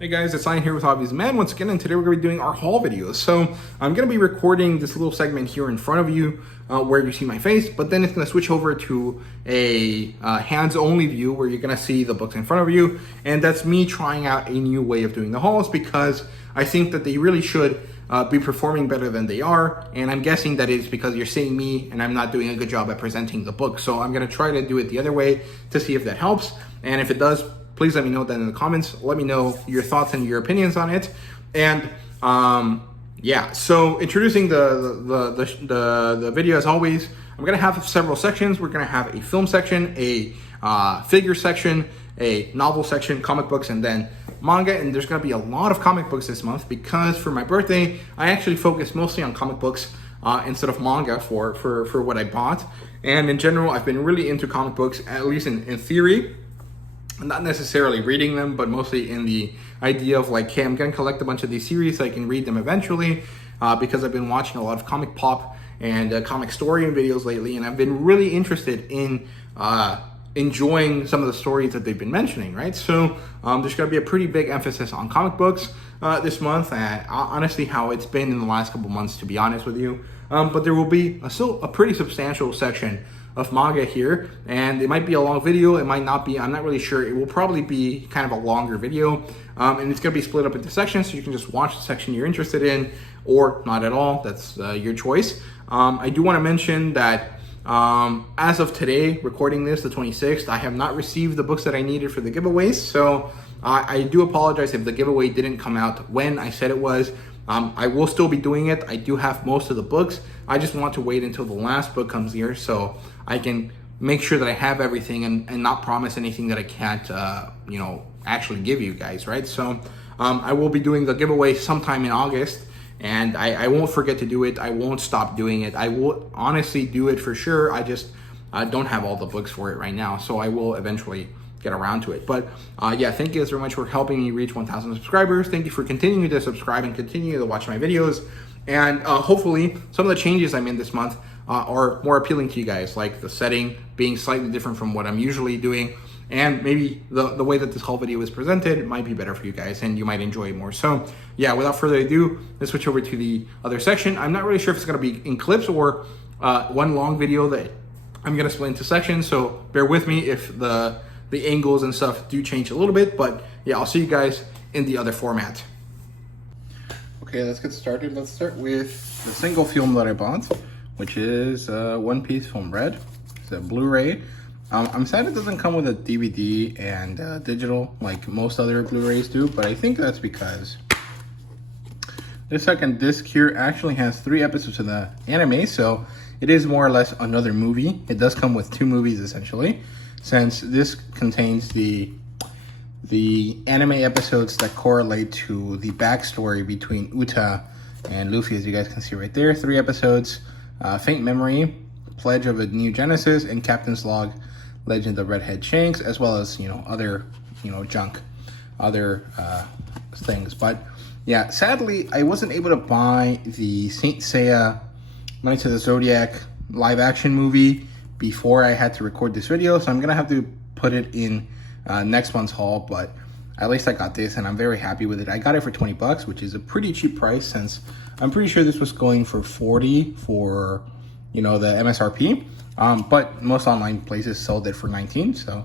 Hey guys, it's Ryan here with HobbiesofaMan once again, and today we're going to be doing our haul videos. So I'm going to be recording this little segment here in front of you where you see my face, but then it's going to switch over to a hands-only view where you're going to see the books in front of you, and that's me trying out a new way of doing the hauls because I think that they really should be performing better than they are, and I'm guessing that is because you're seeing me and I'm not doing a good job at presenting the book. So I'm going to try to do it the other way to see if that helps, and if it does, please let me know that in the comments. Let me know your thoughts and your opinions on it. And yeah, so introducing the video as always, I'm gonna have several sections. We're gonna have a film section, a figure section, a novel section, comic books, and then manga. And there's gonna be a lot of comic books this month because for my birthday, I actually focused mostly on comic books instead of manga for what I bought. And in general, I've been really into comic books, at least in theory. Not necessarily reading them, but mostly in the idea of like, hey, I'm gonna collect a bunch of these series so I can read them eventually, because I've been watching a lot of comic pop and comic story videos lately, and I've been really interested in enjoying some of the stories that they've been mentioning, right? So there's gonna be a pretty big emphasis on comic books this month, honestly how it's been in the last couple months, to be honest with you. But there will be still a pretty substantial section of manga here, and it might be a long video, it might not be, I'm not really sure. It will probably be kind of a longer video, and it's going to be split up into sections, so you can just watch the section you're interested in or not at all. That's your choice. I do want to mention that as of today, recording this the 26th, I have not received the books that I needed for the giveaways, so I do apologize if the giveaway didn't come out when I said it was. I will still be doing it. I do have most of the books. I just want to wait until the last book comes here so I can make sure that I have everything and not promise anything that I can't, actually give you guys, right? So I will be doing the giveaway sometime in August, and I won't forget to do it. I won't stop doing it. I will honestly do it for sure. I just don't have all the books for it right now, so I will eventually get around to it. But yeah, thank you guys very much for helping me reach 1,000 subscribers. Thank you for continuing to subscribe and continue to watch my videos. And hopefully some of the changes I made this month are more appealing to you guys, like the setting being slightly different from what I'm usually doing, and maybe the way that this whole video is presented might be better for you guys and you might enjoy it more. So yeah, without further ado, let's switch over to the other section. I'm not really sure if it's going to be in clips or one long video that I'm going to split into sections, so bear with me if the angles and stuff do change a little bit, but yeah, I'll see you guys in the other format. Okay, let's get started. Let's start with the single film that I bought, which is One Piece Film Red. It's a Blu-ray. I'm sad it doesn't come with a DVD and digital like most other Blu-rays do, but I think that's because this second disc here actually has 3 episodes of the anime, so it is more or less another movie. It does come with 2 movies essentially, since this contains the anime episodes that correlate to the backstory between Uta and Luffy, as you guys can see right there. 3 episodes, Faint Memory, Pledge of a New Genesis, and Captain's Log, Legend of Redhead Shanks, as well as, other, junk, other things. But yeah, sadly, I wasn't able to buy the Saint Seiya Knights of the Zodiac live action movie before I had to record this video, so I'm gonna have to put it in next month's haul, but at least I got this and I'm very happy with it. I got it for 20 bucks, which is a pretty cheap price since I'm pretty sure this was going for 40 for, the MSRP, but most online places sold it for 19, so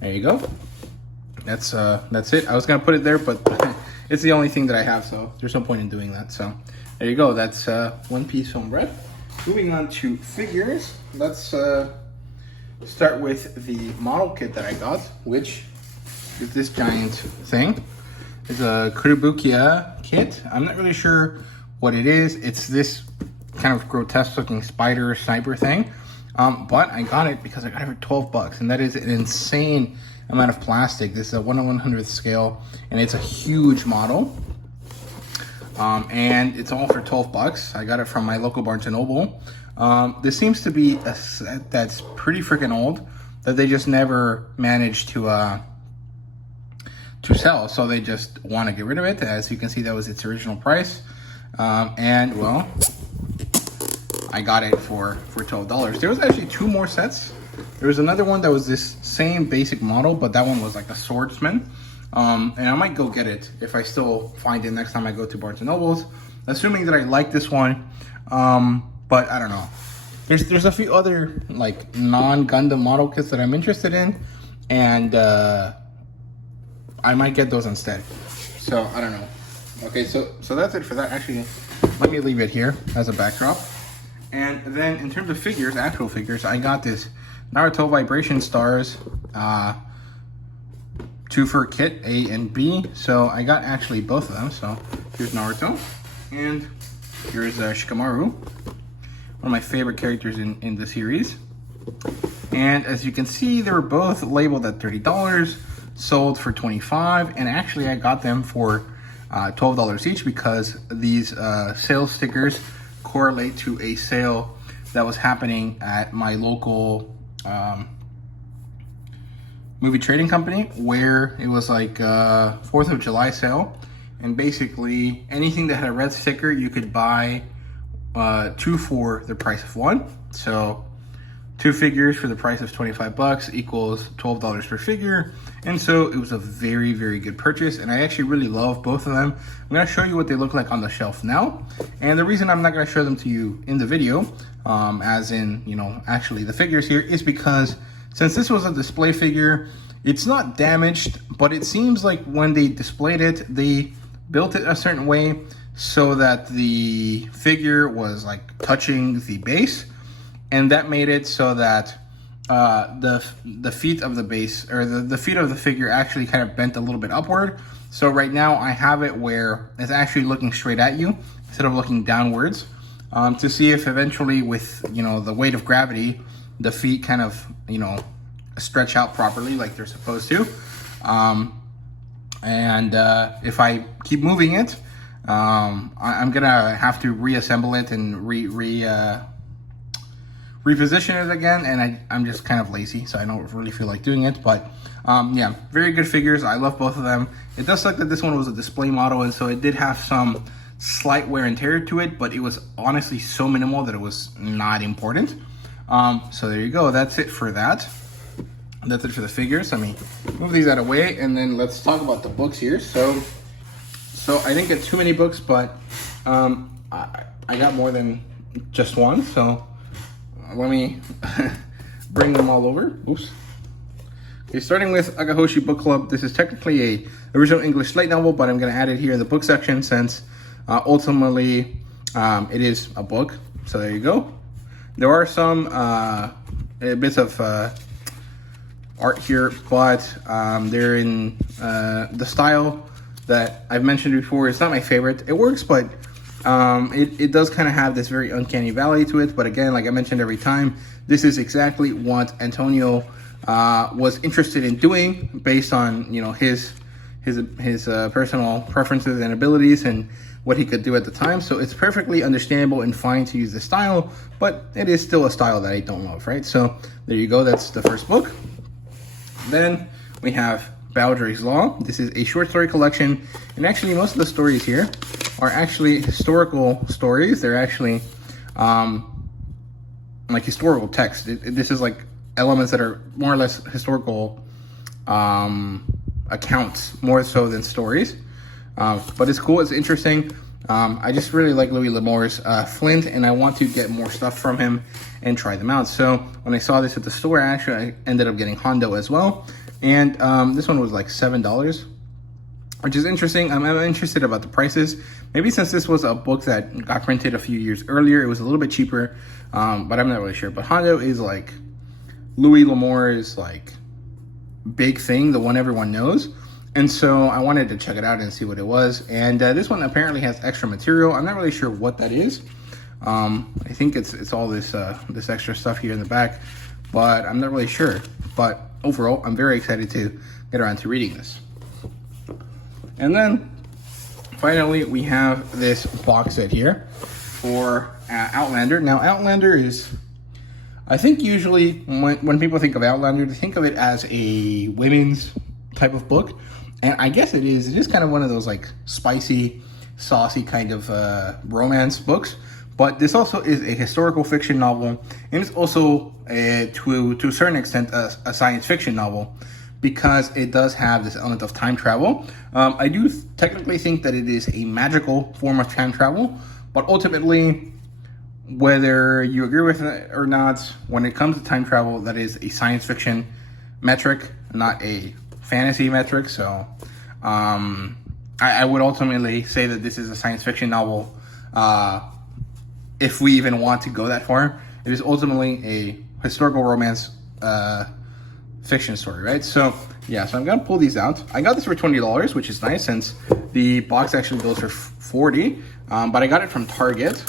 there you go. That's it. I was gonna put it there, but it's the only thing that I have, so there's no point in doing that. So there you go. That's One Piece Film Red. Moving on to figures, let's start with the model kit that I got, which is this giant thing. It's a Kurubukia kit. I'm not really sure what it is. It's this kind of grotesque looking spider sniper thing, but I got it because I got it for 12 bucks, and that is an insane amount of plastic. This is a 1/100th scale, and it's a huge model. And it's all for 12 bucks. I got it from my local Barnes & Noble. This seems to be a set that's pretty freaking old that they just never managed to sell. So they just want to get rid of it. As you can see, that was its original price. And well, I got it for $12. There was actually 2 more sets. There was another one that was this same basic model, but that one was like a swordsman. And I might go get it if I still find it next time I go to Barnes & Nobles, assuming that I like this one. But I don't know. There's a few other like non-Gundam model kits that I'm interested in, and I might get those instead. So I don't know. Okay, so that's it for that. Actually, let me leave it here as a backdrop. And then in terms of figures, actual figures, I got this Naruto Vibration Stars 2 for kit, A and B. So I got actually both of them. So here's Naruto, and here's Shikamaru, one of my favorite characters in the series. And as you can see, they were both labeled at $30, sold for $25, and actually I got them for $12 each because these sales stickers correlate to a sale that was happening at my local movie trading company, where it was like 4th of July sale, and basically anything that had a red sticker you could buy 2 for the price of 1. So 2 figures for the price of 25 bucks equals $12 per figure. And so it was a very, very good purchase, and I actually really love both of them. I'm gonna show you what they look like on the shelf now. And the reason I'm not gonna show them to you in the video, as in, you know, actually the figures here, is because since this was a display figure, it's not damaged, but it seems like when they displayed it, they built it a certain way so that the figure was like touching the base, and that made it so that the feet of the base, or the feet of the figure, actually kind of bent a little bit upward. So right now I have it where it's actually looking straight at you instead of looking downwards, to see if eventually, with, you know, the weight of gravity, the feet kind of, you know, stretch out properly like they're supposed to. If I keep moving it, I'm gonna have to reassemble it and reposition it again, and I'm just kind of lazy, so I don't really feel like doing it. But yeah, very good figures. I love both of them. It does suck that this one was a display model, and so it did have some slight wear and tear to it, but it was honestly so minimal that it was not important. So there you go. That's it for that. That's it for the figures. Let me move these out of the way, and then let's talk about the books here. So I didn't get too many books, but I got more than just one. So let me bring them all over. Oops. Okay, starting with Agahoshi Book Club. This is technically a original English light novel, but I'm going to add it here in the book section since ultimately it is a book. So there you go. There are some bits of art here, but they're in the style that I've mentioned before. It's not my favorite. It works, but it does kind of have this very uncanny valley to it. But again, like I mentioned every time, this is exactly what Antonio was interested in doing based on, you know, his personal preferences and abilities and what he could do at the time. So it's perfectly understandable and fine to use this style, but it is still a style that I don't love, right? So there you go. That's the first book. Then we have Baldry's Law. This is a short story collection, and actually most of the stories here are actually historical stories. They're actually like historical text. This is like elements that are more or less historical accounts, more so than stories. But it's cool, it's interesting. I just really like Louis L'Amour's Flint, and I want to get more stuff from him and try them out. So when I saw this at the store, I ended up getting Hondo as well. And this one was like $7, which is interesting. I'm interested about the prices. Maybe since this was a book that got printed a few years earlier, it was a little bit cheaper, but I'm not really sure. But Hondo is like Louis L'Amour's like big thing, the one everyone knows. And so I wanted to check it out and see what it was. And this one apparently has extra material. I'm not really sure what that is. I think it's all this this extra stuff here in the back, but I'm not really sure. But overall, I'm very excited to get around to reading this. And then finally, we have this box set here for Outlander. Now, Outlander is, I think usually when people think of Outlander, they think of it as a women's type of book. And I guess it is. It is kind of one of those like spicy, saucy kind of romance books. But this also is a historical fiction novel, and it's also, to a certain extent, a science fiction novel. because it does have this element of time travel. I do technically think that it is a magical form of time travel, but ultimately, whether you agree with it or not, when it comes to time travel, that is a science fiction metric, not a fantasy metric. So I would ultimately say that this is a science fiction novel, if we even want to go that far. It is ultimately a historical romance fiction story, right? So yeah, so I'm gonna pull these out. I got this for $20, which is nice since the box actually goes for $40, but I got it from Target,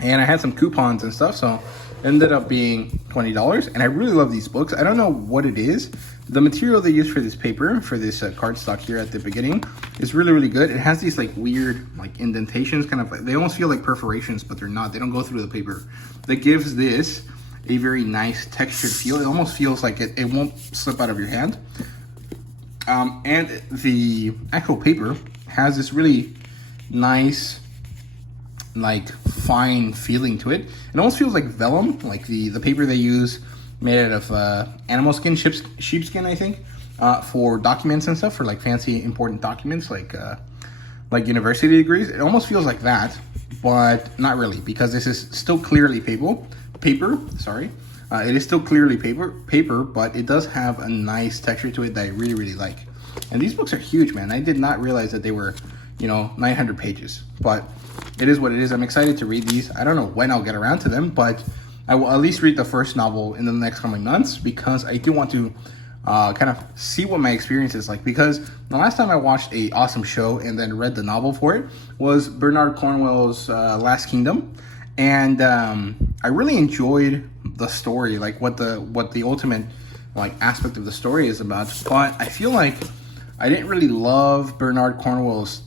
and I had some coupons and stuff, so it ended up being $20. And I really love these books. I don't know what it is. The material they use for this paper, for this cardstock here at the beginning, is really, really good. It has these like weird like indentations, kind of like, they almost feel like perforations, but they're not. They don't go through the paper. That gives this a very nice textured feel. It almost feels like it won't slip out of your hand. And the actual paper has this really nice, like fine feeling to it. It almost feels like vellum, like the paper they use made out of animal skin, sheepskin, I think, for documents and stuff, for like fancy important documents like university degrees. It almost feels like that, but not really, because this is still clearly paper. Sorry, it is still clearly paper, but it does have a nice texture to it that I really, really like. And these books are huge, man. I did not realize that they were, 900 pages, but it is what it is. I'm excited to read these. I don't know when I'll get around to them, but I will at least read the first novel in the next coming months, because I do want to kind of see what my experience is like. Because the last time I watched a awesome show and then read the novel for it was Bernard Cornwell's Last Kingdom, and I really enjoyed the story, like what the ultimate like aspect of the story is about. But I feel like I didn't really love Bernard Cornwell's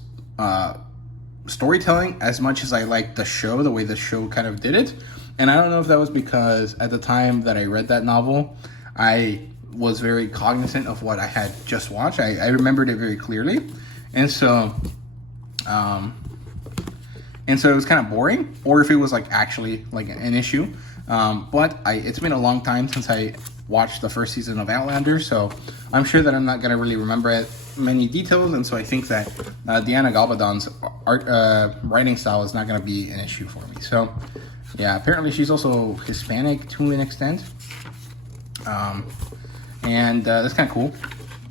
storytelling as much as I liked the show, the way the show kind of did it. And I don't know if that was because at the time that I read that novel, I was very cognizant of what I had just watched. I remembered it very clearly. And so it was kind of boring, or if it was like actually like an issue. But it's been a long time since I watched the first season of Outlander, so I'm sure that I'm not going to really remember many details. And so I think that Diana Gabaldon's writing style is not going to be an issue for me. So yeah, apparently she's also Hispanic to an extent. And that's kind of cool.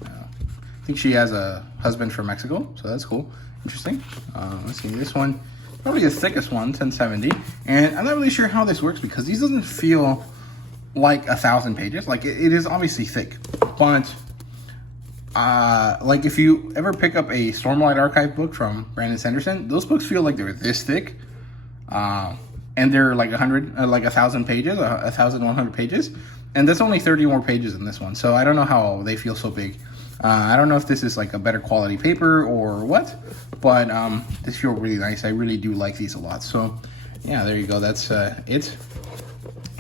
I think she has a husband from Mexico, so that's cool. Interesting. Let's see, this one, probably the thickest one, 1070. And I'm not really sure how this works, because these doesn't feel like 1,000 pages. Like it is obviously thick, but like if you ever pick up a Stormlight Archive book from Brandon Sanderson, those books feel like they're this thick. And they're like 1,000 pages, 1,100 pages, and that's only 30 more pages in this one. So I don't know how they feel so big. I don't know if this is like a better quality paper or what, but this feels really nice. I really do like these a lot. So yeah, there you go. That's it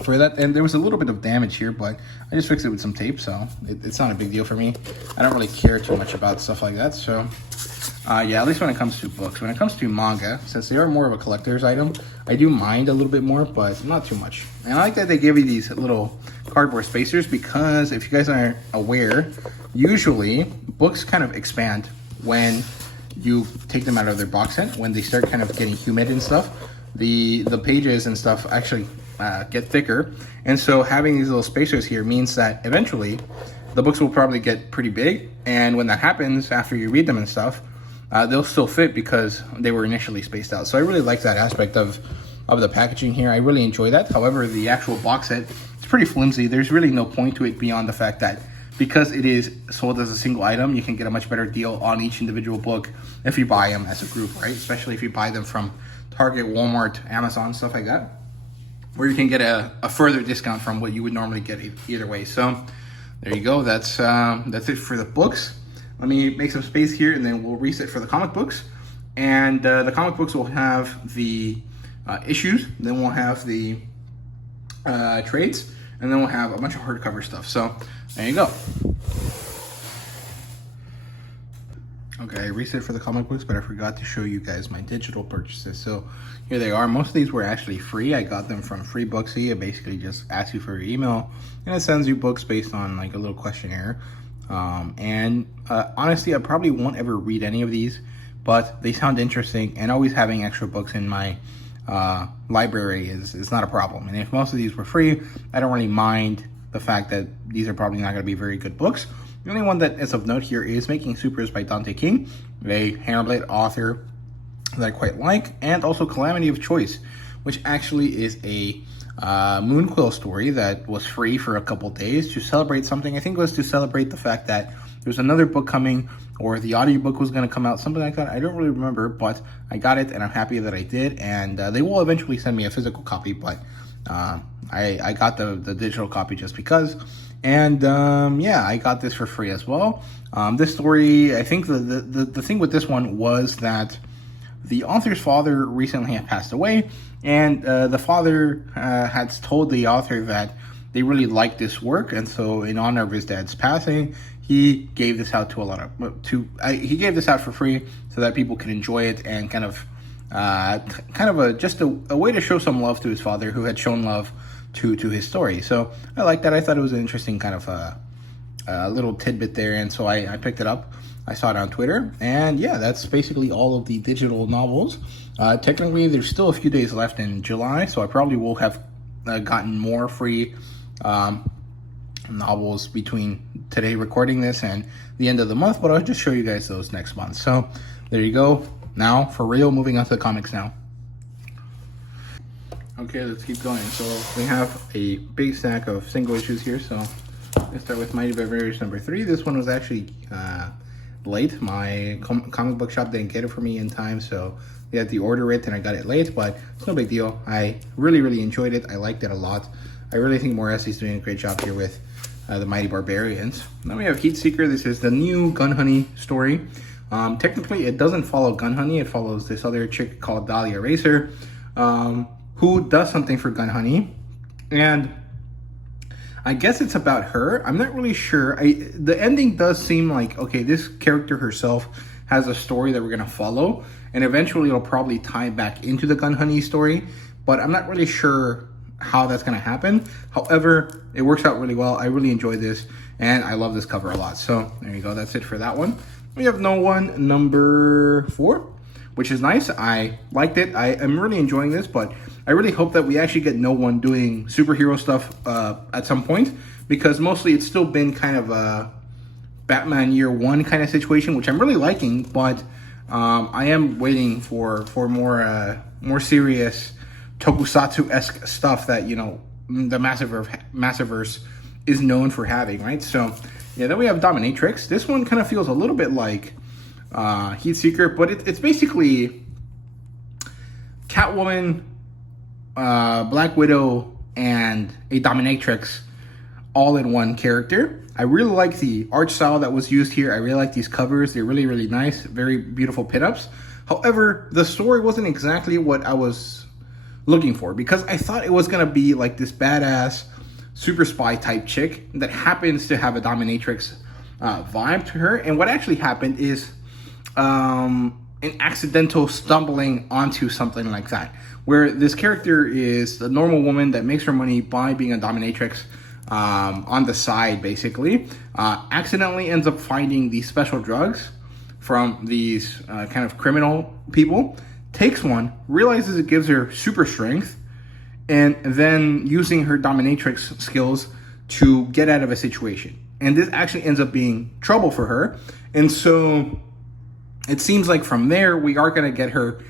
for that. And there was a little bit of damage here, but I just fixed it with some tape, so it's not a big deal for me. I don't really care too much about stuff like that. So yeah, at least when it comes to books. When it comes to manga, since they are more of a collector's item, I do mind a little bit more, but not too much. And I like that they give you these little cardboard spacers, because if you guys aren't aware, usually books kind of expand when you take them out of their box set. When they start kind of getting humid and stuff, the pages and stuff actually get thicker. And so having these little spacers here means that eventually the books will probably get pretty big. And when that happens, after you read them and stuff, they'll still fit because they were initially spaced out. So I really like that aspect of the packaging here. I really enjoy that. However, the actual box set is pretty flimsy. There's really no point to it beyond the fact that because it is sold as a single item, you can get a much better deal on each individual book if you buy them as a group, right? Especially if you buy them from Target, Walmart, Amazon, stuff like that, where you can get a further discount from what you would normally get either way. So there you go. That's it for the books. Let me make some space here, and then we'll reset for the comic books. And the comic books will have the issues, then we'll have the trades, and then we'll have a bunch of hardcover stuff. So there you go. Okay, I reset for the comic books, but I forgot to show you guys my digital purchases. So here they are. Most of these were actually free. I got them from Free Booksy. It basically just asks you for your email, and it sends you books based on like a little questionnaire. Honestly, I probably won't ever read any of these, but they sound interesting, and always having extra books in my library is not a problem. And if most of these were free, I don't really mind the fact that these are probably not going to be very good books. The only one that is of note here is Making Supers by Dante King, a Hammerblade author that I quite like, and also Calamity of Choice, which actually is a Moonquill story that was free for a couple days to celebrate something. I think it was to celebrate the fact that there's another book coming, or the audiobook was going to come out, something like that. I don't really remember, but I got it, and I'm happy that I did. And they will eventually send me a physical copy, but I got the digital copy just because. And yeah, I got this for free as well. This story, I think the thing with this one was that the author's father recently had passed away, and the father had told the author that they really liked this work, and so in honor of his dad's passing, he gave this out he gave this out for free so that people can enjoy it, and kind of just a way to show some love to his father, who had shown love to his story. So I like that. I thought it was an interesting kind of a little tidbit there, and so I picked it up. I saw it on Twitter, and yeah, that's basically all of the digital novels. Technically, there's still a few days left in July, so I probably will have gotten more free novels between today recording this and the end of the month, but I'll just show you guys those next month. So there you go. Now, for real, moving on to the comics now. Okay, let's keep going. So we have a big stack of single issues here. So let's start with Mighty Barbarians number 3. This one was actually late. My comic book shop didn't get it for me in time, so we had to order it, and I got it late, but it's no big deal. I really enjoyed it. I liked it a lot. I really think Moressi's doing a great job here with the Mighty Barbarians. Then we have Heat Seeker. This is the new Gun Honey story. Technically, it doesn't follow Gun Honey. It follows this other chick called Dahlia Racer, who does something for Gun Honey, and I guess it's about her. I'm not really sure. The ending does seem like, okay, this character herself has a story that we're going to follow, and eventually it'll probably tie back into the Gun Honey story, but I'm not really sure how that's going to happen. However, it works out really well. I really enjoy this, and I love this cover a lot. So there you go. That's it for that one. We have No One number 4, which is nice. I liked it. I am really enjoying this, but I really hope that we actually get No One doing superhero stuff at some point, because mostly it's still been kind of a Batman Year One kind of situation, which I'm really liking, but I am waiting for more serious tokusatsu-esque stuff that, you know, the Massiverse is known for having, right? So yeah, then we have Dominatrix. This one kind of feels a little bit like Heat Seeker, but it's basically Catwoman, Black Widow, and a Dominatrix all in one character. I really like the art style that was used here. I really like these covers. They're really nice, very beautiful pinups. However, the story wasn't exactly what I was looking for, because I thought it was gonna be like this badass super spy type chick that happens to have a Dominatrix vibe to her. And what actually happened is an accidental stumbling onto something like that, where this character is a normal woman that makes her money by being a dominatrix on the side, basically, accidentally ends up finding these special drugs from these kind of criminal people, takes one, realizes it gives her super strength, and then using her dominatrix skills to get out of a situation. And this actually ends up being trouble for her. And so it seems like from there, we are going to get her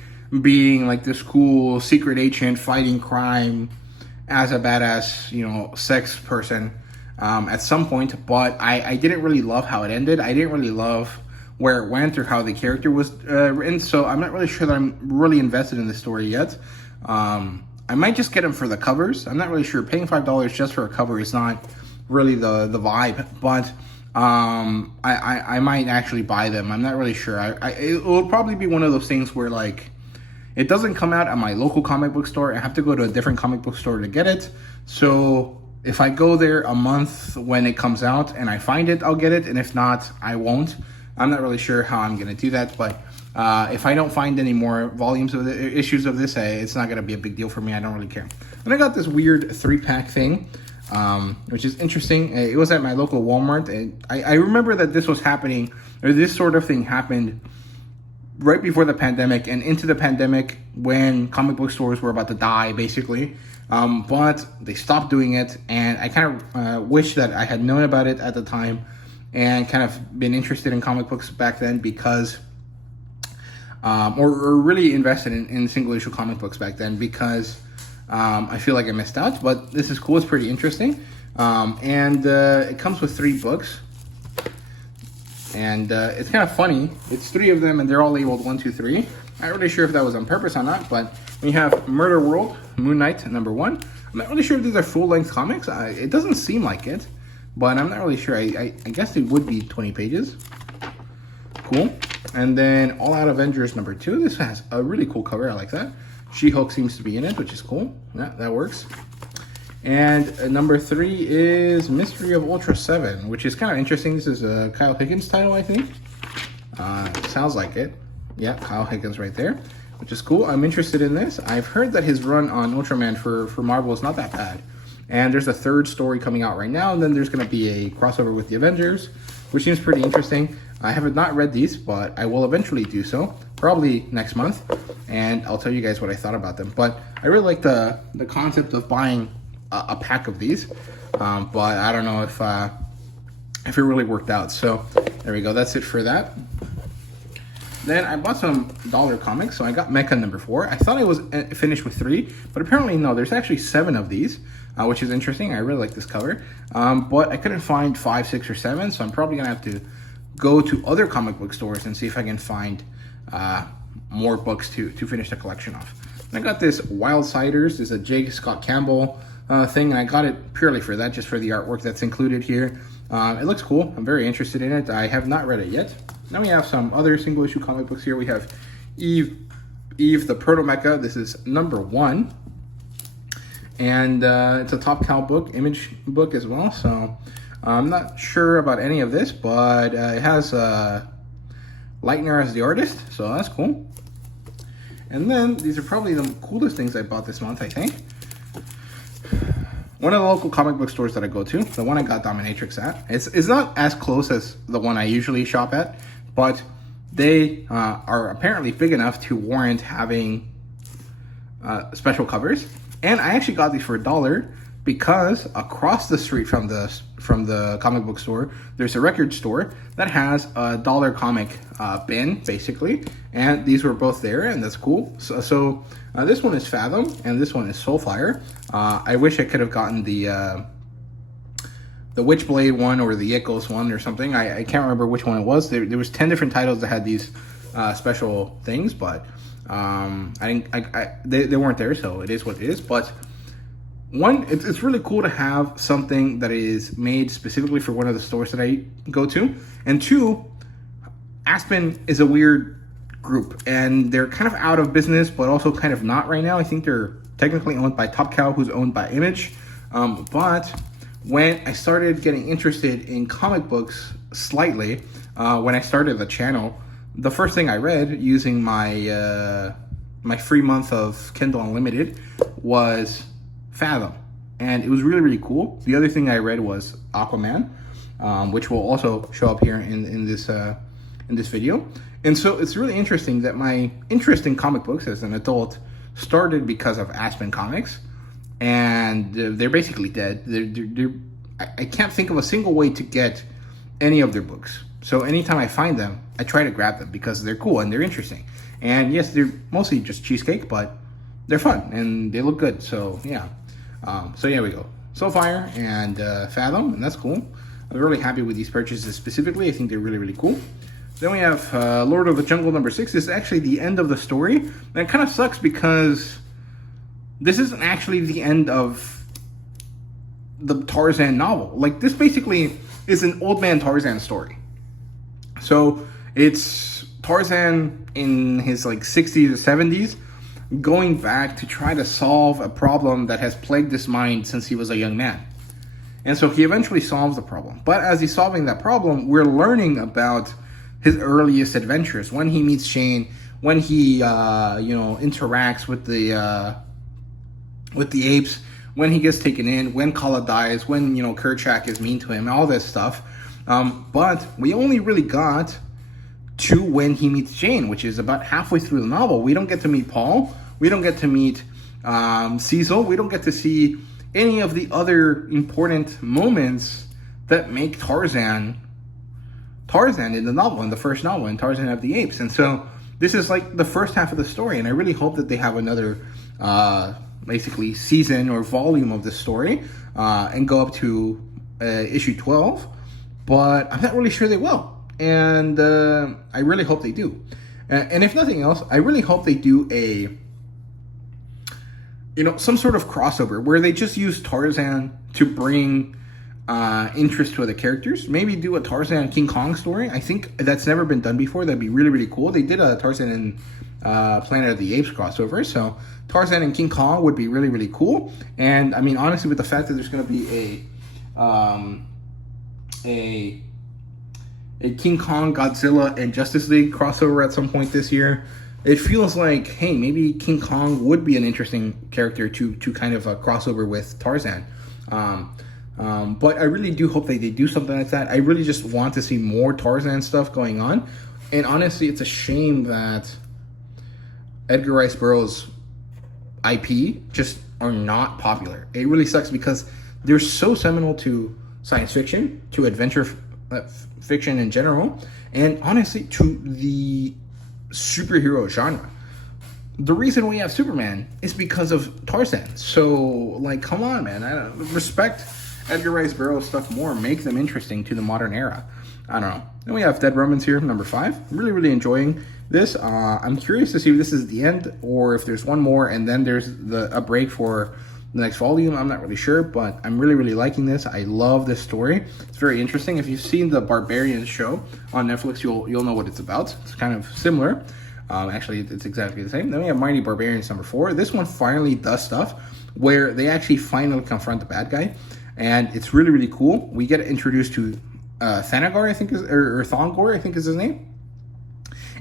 being like this cool secret agent fighting crime as a badass, you know, sex person at some point. But I didn't really love how it ended. I didn't really love where it went or how the character was written. So I'm not really sure that I'm really invested in the story yet. I might just get them for the covers. I'm not really sure. Paying $5 just for a cover is not really the vibe. But I might actually buy them. I'm not really sure. It will probably be one of those things where, like, it doesn't come out at my local comic book store. I have to go to a different comic book store to get it. So if I go there a month when it comes out and I find it, I'll get it. And if not, I won't. I'm not really sure how I'm going to do that. But if I don't find any more volumes of the issues of this, it's not going to be a big deal for me. I don't really care. And I got this weird 3-pack thing. which is interesting. It was at my local Walmart, and I remember that this was happening, or this sort of thing happened right before the pandemic and into the pandemic when comic book stores were about to die, basically. But they stopped doing it, and I kind of wish that I had known about it at the time and kind of been interested in comic books back then, because or really invested in single issue comic books back then, because I feel like I missed out. But this is cool. It's pretty interesting. And it comes with 3 books. And it's kind of funny. It's 3 of them, and they're all labeled 1, 2, 3. Not really sure if that was on purpose or not, but we have Murder World, Moon Knight, #1. I'm not really sure if these are full-length comics. It doesn't seem like it, but I'm not really sure. I guess it would be 20 pages. Cool. And then All Out Avengers #2. This has a really cool cover. I like that. She-Hulk seems to be in it, which is cool. Yeah, that works. And #3 is Mystery of Ultra 7, which is kind of interesting. This is a Kyle Higgins title, I think. Sounds like it. Yeah, Kyle Higgins right there, which is cool. I'm interested in this. I've heard that his run on Ultraman for Marvel is not that bad. And there's a 3rd story coming out right now, and then there's going to be a crossover with the Avengers, which seems pretty interesting. I have not read these, but I will eventually do so, probably next month, and I'll tell you guys what I thought about them. But I really like the concept of buying a pack of these, but I don't know if it really worked out. So there we go. That's it for that. Then I bought some dollar comics. So I got Mecha #4. I thought I was finished with 3, but apparently no. There's actually 7 of these, which is interesting. I really like this cover, but I couldn't find 5, 6, or 7, so I'm probably gonna have to go to other comic book stores and see if I can find more books to finish the collection off. And I got this Wildsiders. This is a J. Scott Campbell thing, and I got it purely for that, just for the artwork that's included here. It looks cool. I'm very interested in it. I have not read it yet. Then we have some other single issue comic books here. We have Eve the Proto Mecha. This is #1, and it's a Top Cow book, image book as well. So I'm not sure about any of this, but it has Leitner as the artist, so that's cool. And then these are probably the coolest things I bought this month, I think. One of the local comic book stores that I go to, the one I got Dominatrix at, it's not as close as the one I usually shop at, but they are apparently big enough to warrant having special covers. And I actually got these for $1 because across the street from the comic book store, there's a record store that has a $1 comic bin, basically. And these were both there, and that's cool. So this one is Fathom, and this one is Soulfire. I wish I could have gotten the Witchblade one or the Ickos one or something. I can't remember which one it was. There was 10 different titles that had these special things, but they weren't there, so it is what it is. But one, it's really cool to have something that is made specifically for one of the stores that I go to. And 2, Aspen is a weird group, and they're kind of out of business, but also kind of not right now. I think they're technically owned by Top Cow, who's owned by Image. But when I started getting interested in comic books slightly, when I started the channel, the first thing I read using my my free month of Kindle Unlimited was Fathom, and it was really, really cool. The other thing I read was Aquaman, which will also show up here in this video. And so it's really interesting that my interest in comic books as an adult started because of Aspen Comics, and they're basically dead. I can't think of a single way to get any of their books. So anytime I find them, I try to grab them because they're cool and they're interesting. And yes, they're mostly just cheesecake, but they're fun and they look good. So yeah. So here we go. Soulfire and Fathom, and that's cool. I'm really happy with these purchases specifically. I think they're really, really cool. Then we have Lord of the Jungle #6. This is actually the end of the story. And it kind of sucks because this isn't actually the end of the Tarzan novel. Like, this basically is an old man Tarzan story. So it's Tarzan in his like 60s or 70s going back to try to solve a problem that has plagued his mind since he was a young man. And so he eventually solves the problem. But as he's solving that problem, we're learning about his earliest adventures, when he meets Shane, when he interacts with the apes, when he gets taken in, when Kala dies, when, you know, Kerchak is mean to him, all this stuff. But we only really got to when he meets Jane, which is about halfway through the novel. We don't get to meet Paul. We don't get to meet Cecil. We don't get to see any of the other important moments that make Tarzan in the novel, in the first novel, in Tarzan of the Apes. And so this is like the first half of the story, and I really hope that they have another basically season or volume of this story and go up to issue 12, but I'm not really sure they will. And I really hope they do. And if nothing else, I really hope they do some sort of crossover where they just use Tarzan to bring interest to other characters. Maybe do a Tarzan King Kong story. I think that's never been done before. That'd be really, really cool. They did a Tarzan and Planet of the Apes crossover, so Tarzan and King Kong would be really, really cool. And I mean, honestly, with the fact that there's going to be a King Kong, Godzilla, and Justice League crossover at some point this year, it feels like, hey, maybe King Kong would be an interesting character to kind of crossover with Tarzan. But I really do hope that they do something like that. I really just want to see more Tarzan stuff going on. And honestly, it's a shame that Edgar Rice Burroughs' IP just are not popular. It really sucks because they're so seminal to science fiction, to adventure fiction in general, and honestly to the superhero genre. The reason we have Superman is because of Tarzan. So, like, come on, man. I don't respect Edgar Rice Burroughs stuff more. Make them interesting to the modern era. I don't know. Then we have Dead Romans here, number 5. Really, really enjoying this. I'm curious to see if this is the end or if there's one more and then there's a break for the next volume. I'm not really sure, but I'm really, really liking this. I love this story. It's very interesting. If you've seen the Barbarians show on Netflix, you'll know what it's about. It's kind of similar. Actually, it's exactly the same. Then we have Mighty Barbarians number 4. This one finally does stuff where they actually finally confront the bad guy, and it's really, really cool. We get introduced to Thanagar, I think, or Thongor, I think is his name.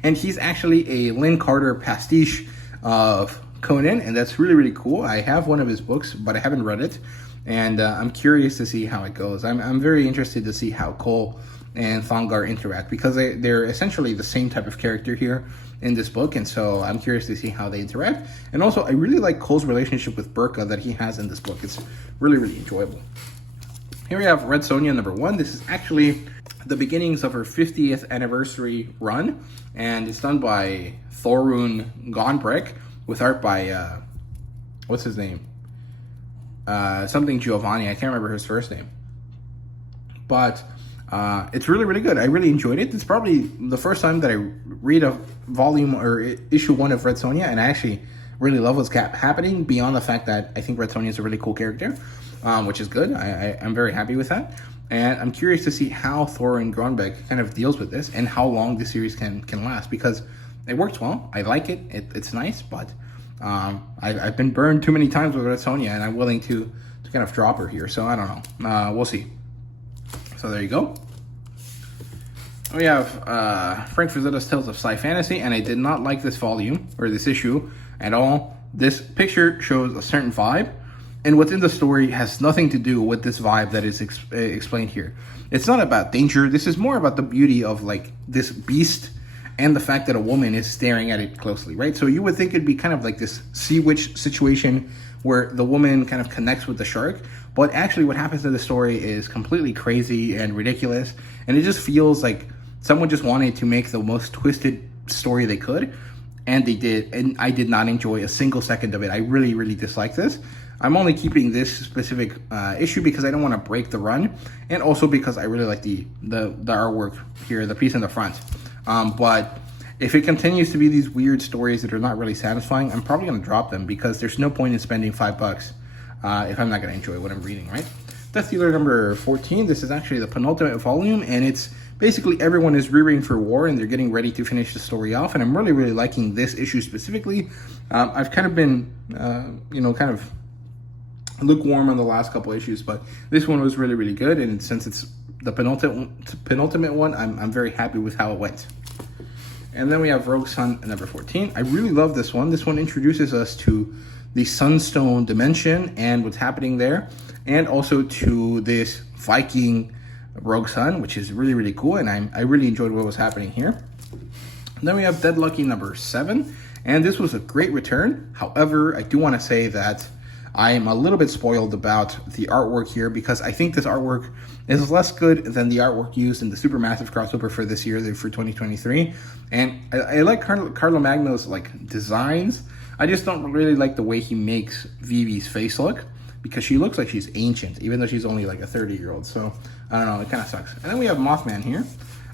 And he's actually a Lynn Carter pastiche of Conan, and that's really, really cool. I have one of his books, but I haven't read it, and I'm curious to see how it goes. I'm very interested to see how Cole and Thongar interact, because they're essentially the same type of character here in this book, and so I'm curious to see how they interact. And also, I really like Cole's relationship with Burka that he has in this book. It's really, really enjoyable. Here we have Red Sonja number 1. This is actually the beginnings of her 50th anniversary run, and it's done by Thorun Gonbrek with art by what's his name? Something Giovanni. I can't remember his first name, but it's really, really good. I really enjoyed it. It's probably the first time that I read a volume or issue 1 of Red Sonja, and I actually really love what's happening beyond the fact that I think Red Sonja is a really cool character, which is good. I'm very happy with that. And I'm curious to see how Thorin Grönbeck kind of deals with this and how long the series can last, because it works well. I like it. It's nice, but I've been burned too many times with Red Sonja, and I'm willing to kind of drop her here. So I don't know. We'll see. So there you go. We have Frank Frazetta's Tales of Sci Fantasy, and I did not like this volume or this issue at all. This picture shows a certain vibe, and what's in the story has nothing to do with this vibe that is explained here. It's not about danger. This is more about the beauty of like this beast and the fact that a woman is staring at it closely, right? So you would think it'd be kind of like this sea witch situation where the woman kind of connects with the shark, but actually what happens in the story is completely crazy and ridiculous, and it just feels like someone just wanted to make the most twisted story they could, and they did, and I did not enjoy a single second of it. I really, really dislike this. I'm only keeping this specific issue because I don't want to break the run, and also because I really like the artwork here, the piece in the front. But if it continues to be these weird stories that are not really satisfying, I'm probably going to drop them, because there's no point in spending $5 if I'm not going to enjoy what I'm reading, right? Death Dealer number 14. This is actually the penultimate volume, and it's basically everyone is rearing for war, and they're getting ready to finish the story off, and I'm really, really liking this issue specifically. I've kind of been, kind of lukewarm on the last couple issues, but this one was really, really good, and since it's the penultimate one, I'm very happy with how it went. And then we have Rogue Sun number 14. I really love this one. This one introduces us to the Sunstone dimension and what's happening there, and also to this Viking Rogue Sun, which is really, really cool, and I really enjoyed what was happening here. And then we have Dead Lucky number 7, and this was a great return. However, I do want to say that I am a little bit spoiled about the artwork here, because I think this artwork is less good than the artwork used in the Supermassive crossover for this year, for 2023. And I like Carlo Magno's like designs. I just don't really like the way he makes Vivi's face look, because she looks like she's ancient, even though she's only like a 30-year-old. So I don't know, it kind of sucks. And then we have Mothman here,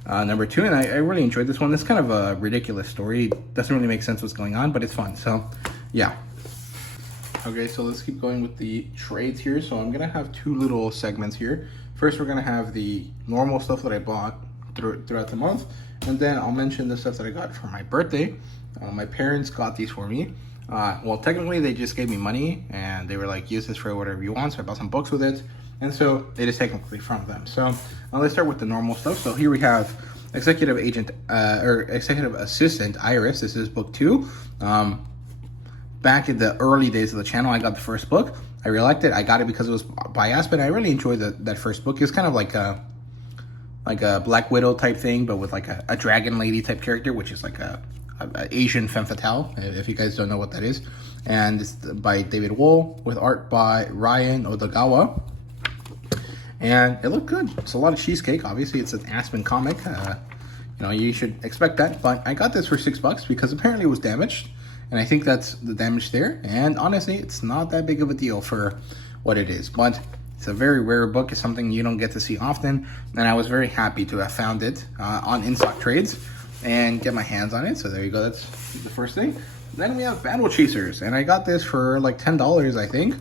number 2, and I really enjoyed this one. It's kind of a ridiculous story. It doesn't really make sense what's going on, but it's fun. So yeah. Okay, so let's keep going with the trades here. So I'm gonna have 2 little segments here. First, we're gonna have the normal stuff that I bought throughout the month, and then I'll mention the stuff that I got for my birthday. My parents got these for me. Well, technically they just gave me money, and they were like, use this for whatever you want. So I bought some books with it, and so it is technically from them. So let's start with the normal stuff. So here we have Executive Assistant Iris. This is book 2. Back in the early days of the channel, I got the first book. I really liked it. I got it because it was by Aspen. I really enjoyed that first book. It's kind of like a Black Widow type thing, but with like a dragon lady type character, which is like a Asian femme fatale, if you guys don't know what that is. And it's by David Wool with art by Ryan Odagawa. And it looked good. It's a lot of cheesecake. Obviously, it's an Aspen comic. You know, you should expect that. But I got this for $6 because apparently it was damaged. And I think that's the damage there. And honestly, it's not that big of a deal for what it is. But it's a very rare book. It's something you don't get to see often. And I was very happy to have found it on InStock Trades and get my hands on it. So there you go. That's the first thing. Then we have Battle Chasers. And I got this for like $10, I think,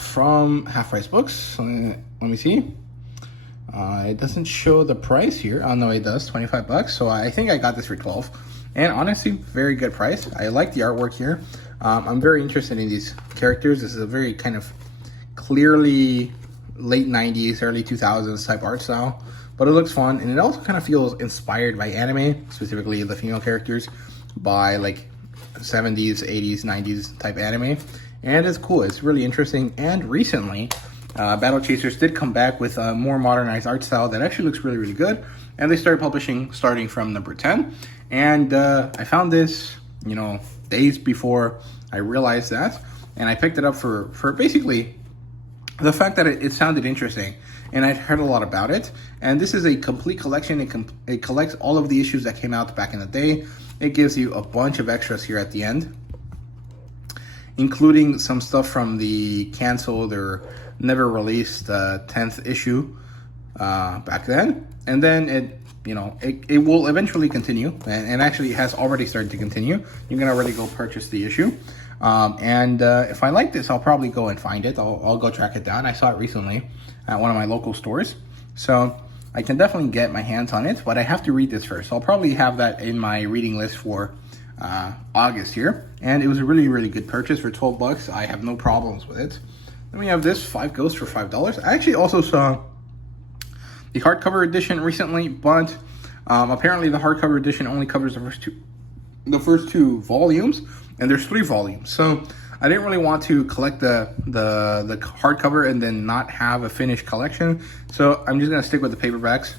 from Half Price Books. Let me see. It doesn't show the price here. Oh, no, it does. $25. So I think I got this for $12. And honestly, very good price. I like the artwork here. I'm very interested in these characters. This is a very kind of clearly late 90s, early 2000s type art style. But it looks fun, and it also kind of feels inspired by anime, specifically the female characters, by like 70s, 80s, 90s type anime. And it's cool. It's really interesting. And recently, Battle Chasers did come back with a more modernized art style that actually looks really, really good. And they started publishing starting from number 10. And I found this, you know, days before I realized that. And I picked it up for basically the fact that it sounded interesting. And I'd heard a lot about it. And this is a complete collection. It collects all of the issues that came out back in the day. It gives you a bunch of extras here at the end, including some stuff from the canceled or never released 10th issue back then. And then it will eventually continue, and actually it has already started to continue. You can already go purchase the issue. If I like this, I'll probably go and find it. I'll go track it down. I saw it recently at one of my local stores. So I can definitely get my hands on it, but I have to read this first. So I'll probably have that in my reading list for August here. And it was a really, really good purchase for $12. I have no problems with it. Then we have this 5 Ghosts for $5. I actually also saw the hardcover edition recently, but apparently the hardcover edition only covers the first two volumes, and there's 3 volumes. So I didn't really want to collect the hardcover and then not have a finished collection. So I'm just gonna stick with the paperbacks.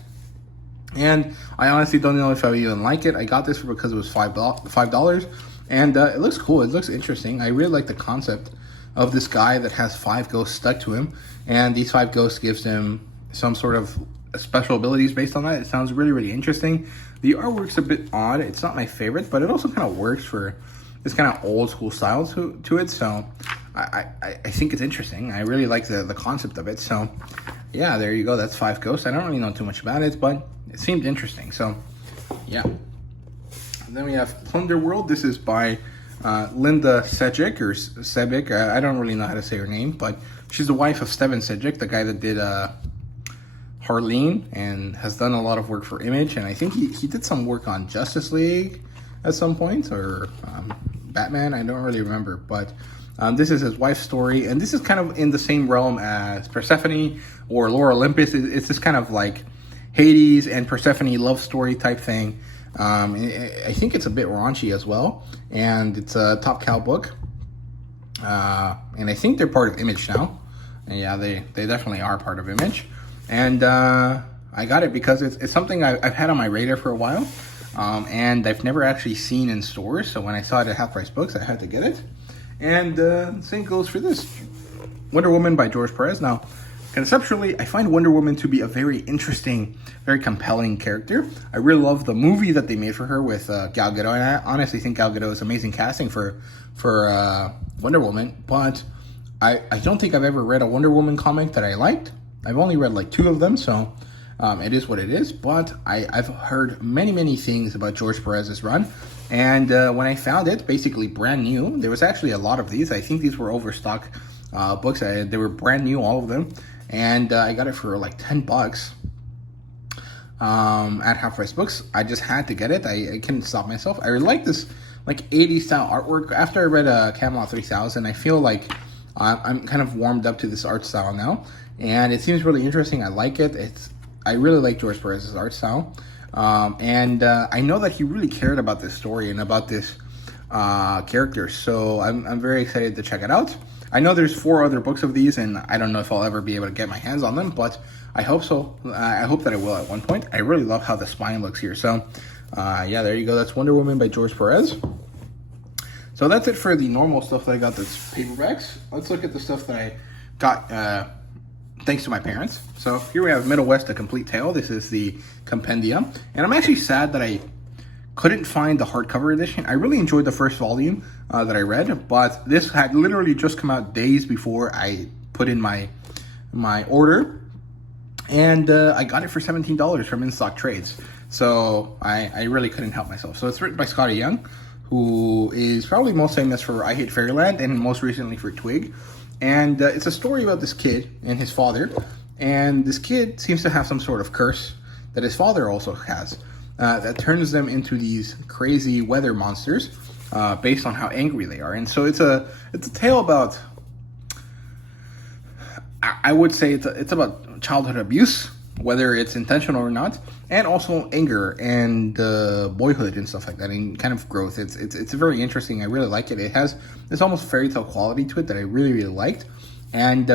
And I honestly don't know if I even like it. I got this because it was $5, and it looks cool. It looks interesting. I really like the concept of this guy that has 5 ghosts stuck to him, and these 5 ghosts gives him some sort of special abilities based on that. It sounds really, really interesting. The artwork's a bit odd. It's not my favorite, but it also kind of works for this kind of old school style to it. So I think it's interesting. I really like the concept of it. So yeah, there you go. That's 5 Ghosts. I don't really know too much about it, but it seemed interesting. So yeah. And then we have Plunder World. This is by Linda Sejic or Sebic. I don't really know how to say her name, but she's the wife of Steven Sejic, the guy that did Harleen and has done a lot of work for Image. And I think he did some work on Justice League at some point, or Batman. I don't really remember, but this is his wife's story, and this is kind of in the same realm as Persephone or Lore Olympus. It's this kind of like Hades and Persephone love story type thing. I think it's a bit raunchy as well, and it's a Top Cow book. And I think they're part of Image now. And yeah, they definitely are part of Image. And I got it because it's something I've had on my radar for a while. And I've never actually seen in stores. So when I saw it at Half Price Books, I had to get it. And same goes for this. Wonder Woman by George Perez. Now, conceptually, I find Wonder Woman to be a very interesting, very compelling character. I really love the movie that they made for her with Gal Gadot. And I honestly think Gal Gadot is amazing casting for Wonder Woman. But I don't think I've ever read a Wonder Woman comic that I liked. I've only read like 2 of them, so it is what it is. But I've heard many things about George Perez's run. And when I found it, basically brand new, there was actually a lot of these. I think these were overstock books. They were brand new, all of them. And I got it for like $10 at Half Price Books. I just had to get it. I couldn't stop myself. I really like this like 80s style artwork. After I read Camelot 3000, I feel like I'm kind of warmed up to this art style now. And it seems really interesting. I like it. I really like George Perez's art style. And I know that he really cared about this story and about this character. So I'm very excited to check it out. I know there's 4 other books of these, and I don't know if I'll ever be able to get my hands on them, but I hope so. I hope that I will at one point. I really love how the spine looks here. So, yeah, there you go. That's Wonder Woman by George Perez. So that's it for the normal stuff that I got that's paperbacks. Let's look at the stuff that I got thanks to my parents. So here we have Middle West, A Complete Tale. This is the compendium. And I'm actually sad that I couldn't find the hardcover edition. I really enjoyed the first volume that I read, but this had literally just come out days before I put in my order, and I got it for $17 from In Stock Trades. So I really couldn't help myself. So it's written by Scotty Young, who is probably most famous for I Hate Fairyland and most recently for Twig. And it's a story about this kid and his father, and this kid seems to have some sort of curse that his father also has. That turns them into these crazy weather monsters based on how angry they are. And so it's a tale about, I would say it's about childhood abuse, whether it's intentional or not, and also anger and boyhood and stuff like that, and kind of growth. It's very interesting. I really like it. It has this almost fairy tale quality to it that I really liked. And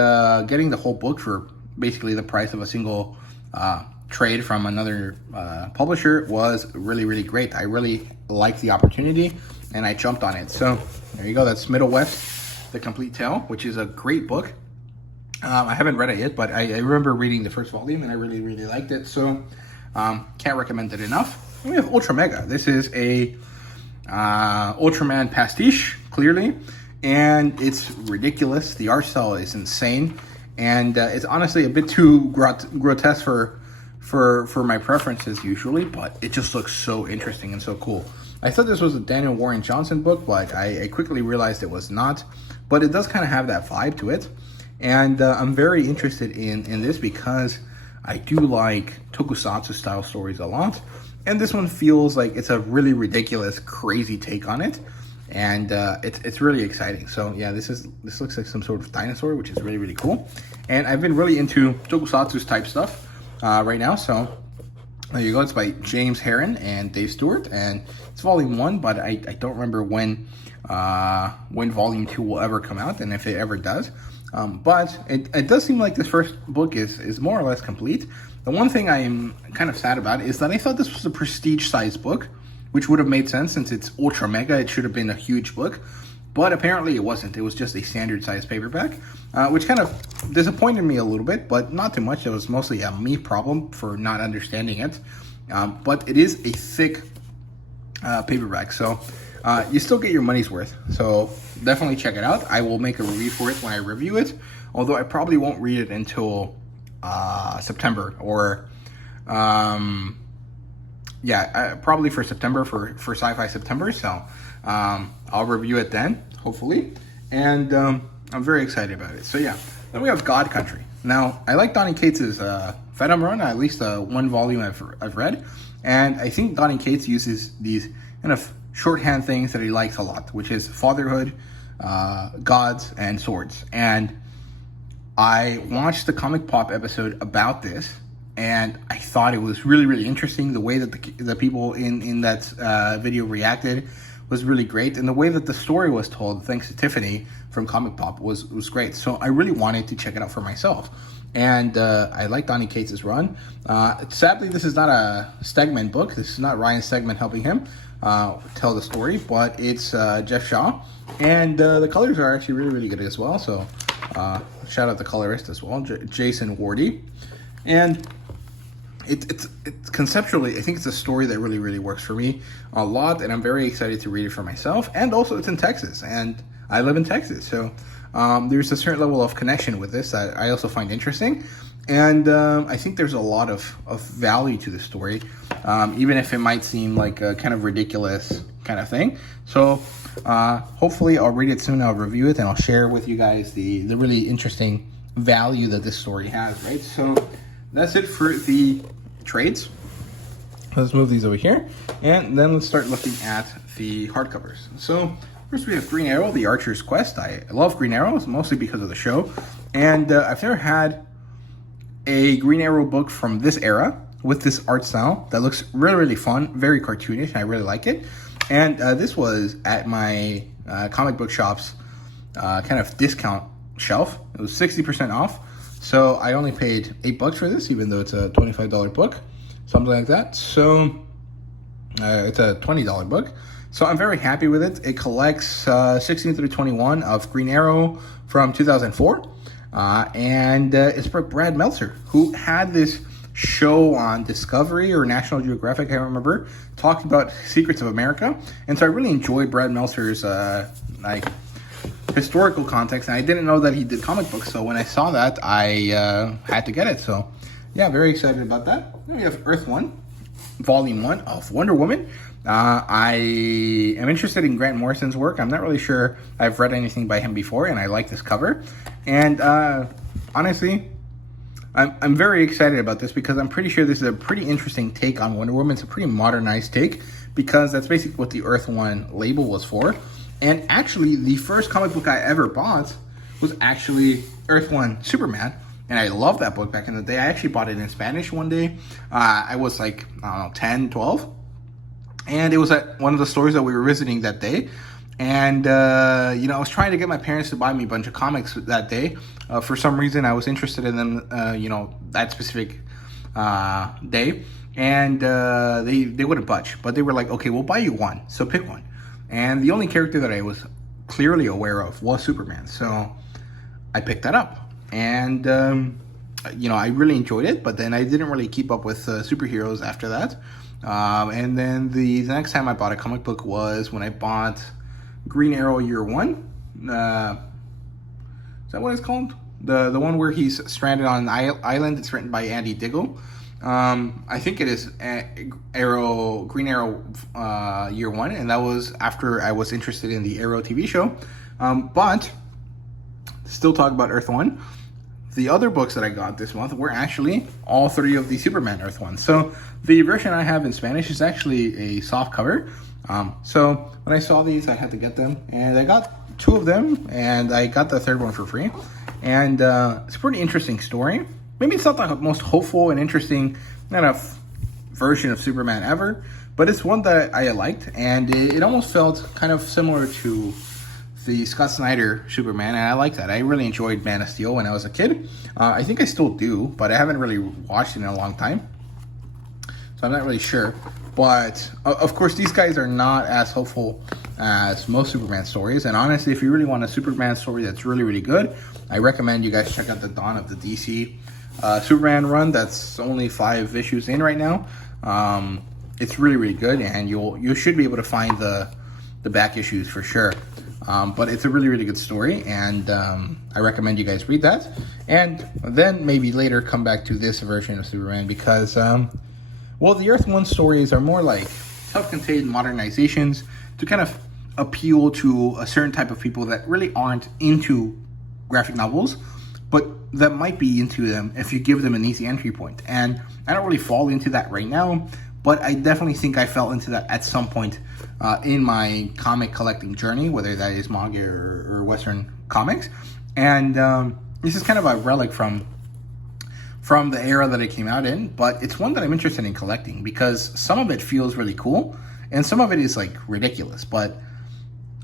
getting the whole book for basically the price of a single trade from another publisher was really great. I really liked the opportunity and I jumped on it. So there you go. That's Middle West, The Complete Tale, which is a great book. I haven't read it yet, but I remember reading the first volume and I really liked it. So can't recommend it enough. We have Ultra Mega. This is a Ultraman pastiche, clearly, and it's ridiculous. The art style is insane, and it's honestly a bit too grotesque for my preferences usually, but it just looks so interesting and so cool. I thought this was a Daniel Warren Johnson book, but I quickly realized it was not. But it does kind of have that vibe to it, and I'm very interested in this because I do like tokusatsu style stories a lot, and this one feels like it's a really ridiculous, crazy take on it, and it's really exciting. So yeah, this looks like some sort of dinosaur, which is really cool, and I've been really into tokusatsu type stuff right now. So there you go. It's by James Herron and Dave Stewart, and it's volume 1, but I don't remember when volume 2 will ever come out, and if it ever does. But it does seem like this first book is more or less complete. The one thing I am kind of sad about is that I thought this was a prestige size book, which would have made sense since it's Ultra Mega. It should have been a huge book, but apparently it wasn't. It was just a standard size paperback, which kind of disappointed me a little bit, but not too much. It was mostly a me problem for not understanding it. But it is a thick paperback, so you still get your money's worth. So definitely check it out. I will make a review for it when I review it, although I probably won't read it until September, or probably for September, for Sci-Fi September. So I'll review it then, hopefully, and I'm very excited about it. So yeah, then we have God Country. Now, I like Donny Cates's Venom run, at least one volume I've read, and I think Donny Cates uses these kind of shorthand things that he likes a lot, which is fatherhood, gods, and swords. And I watched the Comic Pop episode about this, and I thought it was really interesting. The way that the people in that video reacted was really great, and the way that the story was told, thanks to Tiffany from Comic Pop, was great. So I really wanted to check it out for myself, and I like Donny Cates' run. Sadly, this is not a Stegman book. This is not Ryan Stegman helping him tell the story, but it's Jeff Shaw, and the colors are actually really good as well. So shout out the colorist as well, Jason Wardy. And it's conceptually, I think it's a story that really works for me a lot, and I'm very excited to read it for myself. And also, it's in Texas, and I live in Texas, so there's a certain level of connection with this that I also find interesting. And I think there's a lot of value to the story, even if it might seem like a kind of ridiculous kind of thing. So hopefully I'll read it soon, I'll review it, and I'll share with you guys the really interesting value that this story has, right? So that's it for the trades. Let's move these over here, and then let's start looking at the hardcovers. So first we have Green Arrow, The Archer's Quest. I love Green Arrow, mostly because of the show, and I've never had a Green Arrow book from this era with this art style that looks really fun, very cartoonish, and I really like it. And this was at my comic book shop's kind of discount shelf. It was 60% off, so I only paid $8 for this, even though it's a $25 book, something like that. So it's a $20 book. So I'm very happy with it. It collects 16 through 21 of Green Arrow from 2004. And it's by Brad Meltzer, who had this show on Discovery or National Geographic, I remember, talking about Secrets of America. And so I really enjoyed Brad Meltzer's like historical context, and I didn't know that he did comic books, so when I saw that, I had to get it. So yeah, very excited about that. Then we have Earth 1, Volume 1 of Wonder Woman. I am interested in Grant Morrison's work. I'm not really sure I've read anything by him before, and I like this cover. And honestly, I'm very excited about this because I'm pretty sure this is a pretty interesting take on Wonder Woman. It's a pretty modernized take because that's basically what the Earth 1 label was for. And actually, the first comic book I ever bought was actually Earth 1 Superman. And I loved that book back in the day. I actually bought it in Spanish one day. I was like, I don't know, 10, 12. And it was at one of the stores that we were visiting that day. And, you know, I was trying to get my parents to buy me a bunch of comics that day. For some reason, I was interested in them, you know, that specific day. And they wouldn't budge. But they were like, okay, we'll buy you one. So pick one. And the only character that I was clearly aware of was Superman. So I picked that up. And, you know, I really enjoyed it. But then I didn't really keep up with superheroes after that. And then the next time I bought a comic book was when I bought Green Arrow Year 1. Is that what it's called? The one where he's stranded on an island. It's written by Andy Diggle. I think it is Green Arrow Year 1, and that was after I was interested in the Arrow TV show. But still talk about Earth 1. The other books that I got this month were actually all three of the Superman Earth 1. So the version I have in Spanish is actually a soft cover. So when I saw these, I had to get them, and I got two of them, and I got the third one for free. And it's a pretty interesting story. Maybe it's not the most hopeful and interesting kind of version of Superman ever, but it's one that I liked, and it almost felt kind of similar to the Scott Snyder Superman, and I like that. I really enjoyed Man of Steel when I was a kid. I think I still do, but I haven't really watched it in a long time, so I'm not really sure. But of course, these guys are not as hopeful as most Superman stories, and honestly, if you really want a Superman story that's really good, I recommend you guys check out the Dawn of the DC Superman run. That's only 5 issues in right now. It's really good, and you should be able to find the back issues for sure. But it's a really good story, and I recommend you guys read that, and then maybe later come back to this version of Superman, because well, the Earth 1 stories are more like self-contained modernizations to kind of appeal to a certain type of people that really aren't into graphic novels, but that might be into them if you give them an easy entry point. And I don't really fall into that right now, but I definitely think I fell into that at some point in my comic collecting journey, whether that is manga or Western comics. And this is kind of a relic from the era that it came out in, but it's one that I'm interested in collecting because some of it feels really cool, and some of it is like ridiculous, but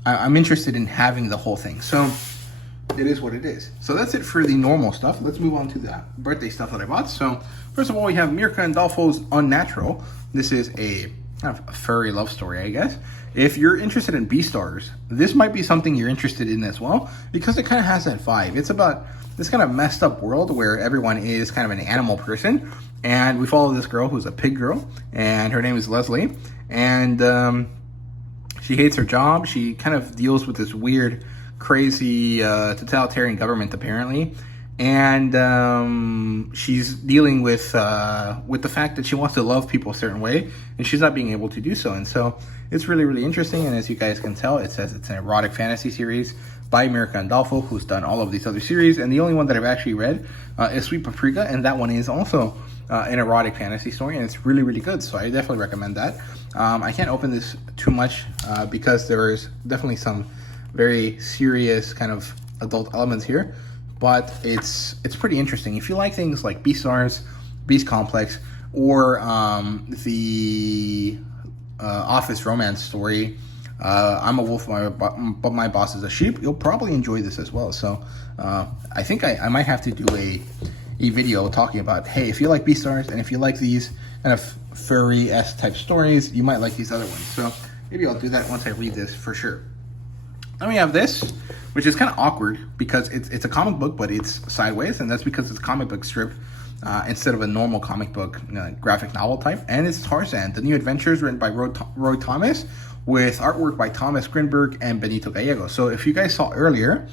I'm interested in having the whole thing. So it is what it is. So that's it for the normal stuff. Let's move on to the birthday stuff that I bought. So first of all, we have Mirka and Dolfo's Unnatural. This is a kind of a furry love story, I guess. If you're interested in Beastars, this might be something you're interested in as well, because it kind of has that vibe. It's about this kind of messed up world where everyone is kind of an animal person, and we follow this girl who's a pig girl, and her name is Leslie, and she hates her job. She kind of deals with this weird, crazy totalitarian government, apparently, and she's dealing with the fact that she wants to love people a certain way, and she's not being able to do so. And so it's really, really interesting. And as you guys can tell, it says it's an erotic fantasy series by Mirka and Dolfo, who's done all of these other series. And the only one that I've actually read is Sweet Paprika, and that one is also an erotic fantasy story, and it's really, really good. So I definitely recommend that. I can't open this too much because there is definitely some very serious kind of adult elements here, but it's pretty interesting. If you like things like Beastars, Beast Complex, or the office romance story, I'm a wolf, but my boss is a sheep, you'll probably enjoy this as well. So I think I might have to do a video talking about, hey, if you like Beastars and if you like these kind of furry-esque type stories, you might like these other ones. So maybe I'll do that once I read this for sure. Then we have this, which is kind of awkward because it's a comic book, but it's sideways, and that's because it's a comic book strip instead of a normal comic book graphic novel type. And it's Tarzan, The New Adventures, written by Roy Thomas, with artwork by Thomas Grinberg and Benito Gallego. So if you guys saw earlier,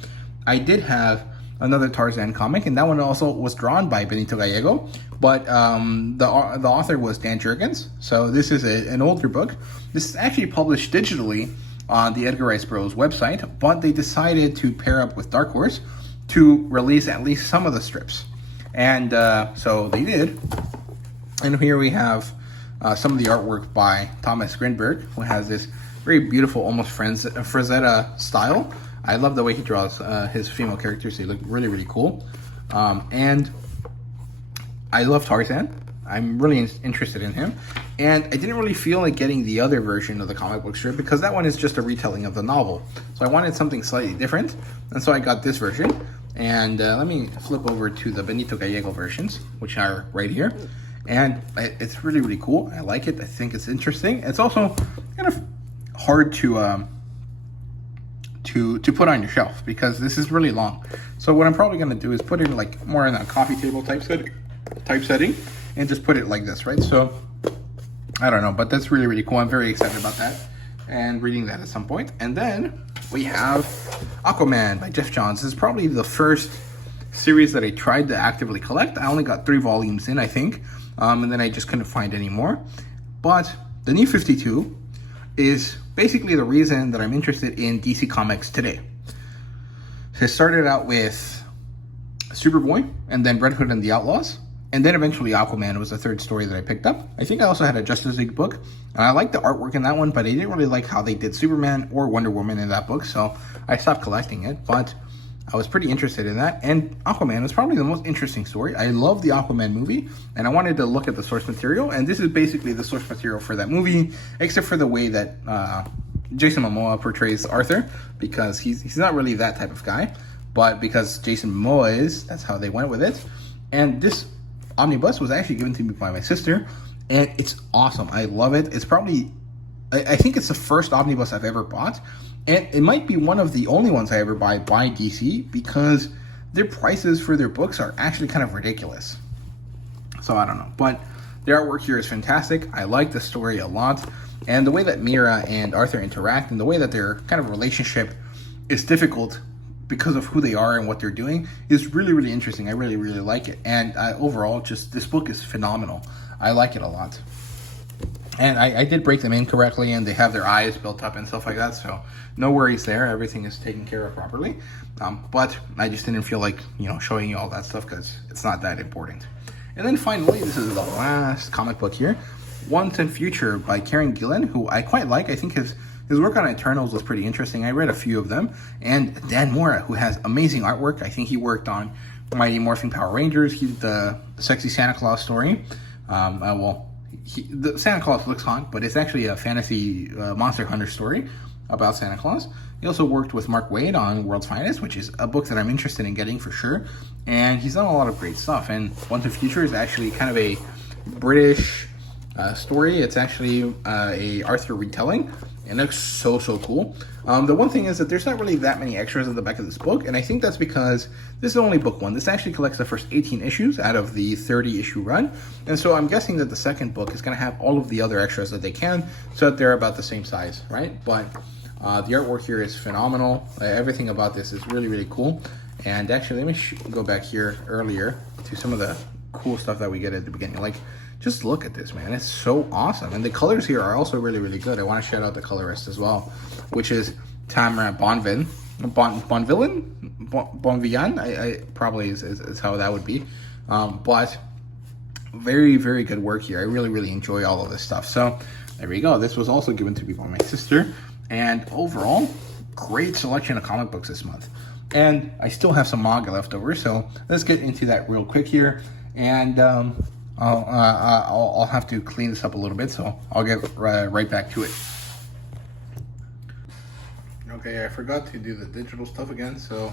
I did have another Tarzan comic, and that one also was drawn by Benito Gallego, but the author was Dan Jurgens. So this is an older book. This is actually published digitally on the Edgar Rice Burroughs website, but they decided to pair up with Dark Horse to release at least some of the strips. And so they did. And here we have some of the artwork by Thomas Grinberg, who has this very beautiful, almost Frazetta style. I love the way he draws his female characters. They look really, really cool. And I love Tarzan. I'm really interested in him. And I didn't really feel like getting the other version of the comic book strip because that one is just a retelling of the novel. So I wanted something slightly different. And so I got this version. And let me flip over to the Benito Gallego versions, which are right here. And it's really, really cool. I like it. I think it's interesting. It's also kind of hard to put on your shelf because this is really long. So what I'm probably going to do is put it like more in a coffee table type setting and just put it like this, right? So I don't know, but that's really, really cool. I'm very excited about that and reading that at some point. And then we have Aquaman by Jeff Johns. This is probably the first series that I tried to actively collect. I only got 3 volumes in, I think, and then I just couldn't find any more. But the New 52 is basically the reason that I'm interested in DC Comics today. It started out with Superboy, and then Red Hood and the Outlaws, and then eventually Aquaman was the third story that I picked up. I think I also had a Justice League book, and I liked the artwork in that one, but I didn't really like how they did Superman or Wonder Woman in that book, so I stopped collecting it, but I was pretty interested in that, and Aquaman was probably the most interesting story. I love the Aquaman movie, and I wanted to look at the source material, and this is basically the source material for that movie, except for the way that Jason Momoa portrays Arthur, because he's not really that type of guy, but because Jason Momoa is, that's how they went with it. And this omnibus was actually given to me by my sister, and it's awesome. I love it. It's probably, I think it's the first omnibus I've ever bought, and it might be one of the only ones I ever buy by DC, because their prices for their books are actually kind of ridiculous. So I don't know, but their artwork here is fantastic. I like the story a lot, and the way that Mira and Arthur interact, and the way that their kind of relationship is difficult because of who they are and what they're doing is really, really interesting. I really, really like it. And overall, just this book is phenomenal. I like it a lot. And I did break them in correctly, and they have their eyes built up and stuff like that, so no worries there. Everything is taken care of properly. But I just didn't feel like, showing you all that stuff because it's not that important. And then finally, this is the last comic book here, Once and Future by Kieran Gillen, who I quite like. I think his work on Eternals was pretty interesting. I read a few of them. And Dan Mora, who has amazing artwork. I think he worked on Mighty Morphin Power Rangers. He did the Sexy Santa Claus story. the Santa Claus looks hot, but it's actually a fantasy monster hunter story about Santa Claus. He also worked with Mark Waid on World's Finest, which is a book that I'm interested in getting for sure. And he's done a lot of great stuff. And Once and Future is actually kind of a British story. It's actually a Arthur retelling, and it looks so cool. The one thing is that there's not really that many extras at the back of this book, and I think that's because this is only book 1. This actually collects the first 18 issues out of the 30 issue run, and so I'm guessing that the second book is going to have all of the other extras that they can, so that they're about the same size, right? But the artwork here is phenomenal. Everything about this is really cool. And actually, let me go back here earlier to some of the cool stuff that we get at the beginning. Like, just look at this, man. It's so awesome. And the colors here are also really good. I want to shout out the colorist as well, which is Tamara Bonvillain. I probably is how that would be. But very good work here. I really enjoy all of this stuff. So there we go. This was also given to me by my sister. And overall, great selection of comic books this month. And I still have some manga left over, so let's get into that real quick here. And I'll have to clean this up a little bit, so I'll get right back to it. Okay, I forgot to do the digital stuff again, so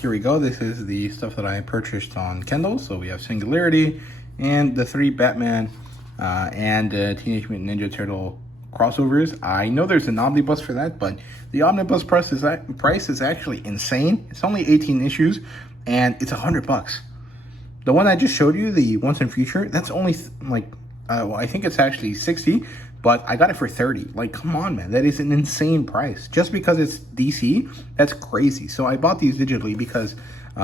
here we go. This is the stuff that I purchased on Kindle. So we have Singularity and the 3 Batman and Teenage Mutant Ninja Turtle crossovers. I know there's an omnibus for that, but the omnibus price is actually insane. It's only 18 issues, and it's $100. The one I just showed you, the Once and Future, that's only I think it's actually 60, but I got it for 30. Like, come on, man, that is an insane price. Just because it's DC, that's crazy. So I bought these digitally because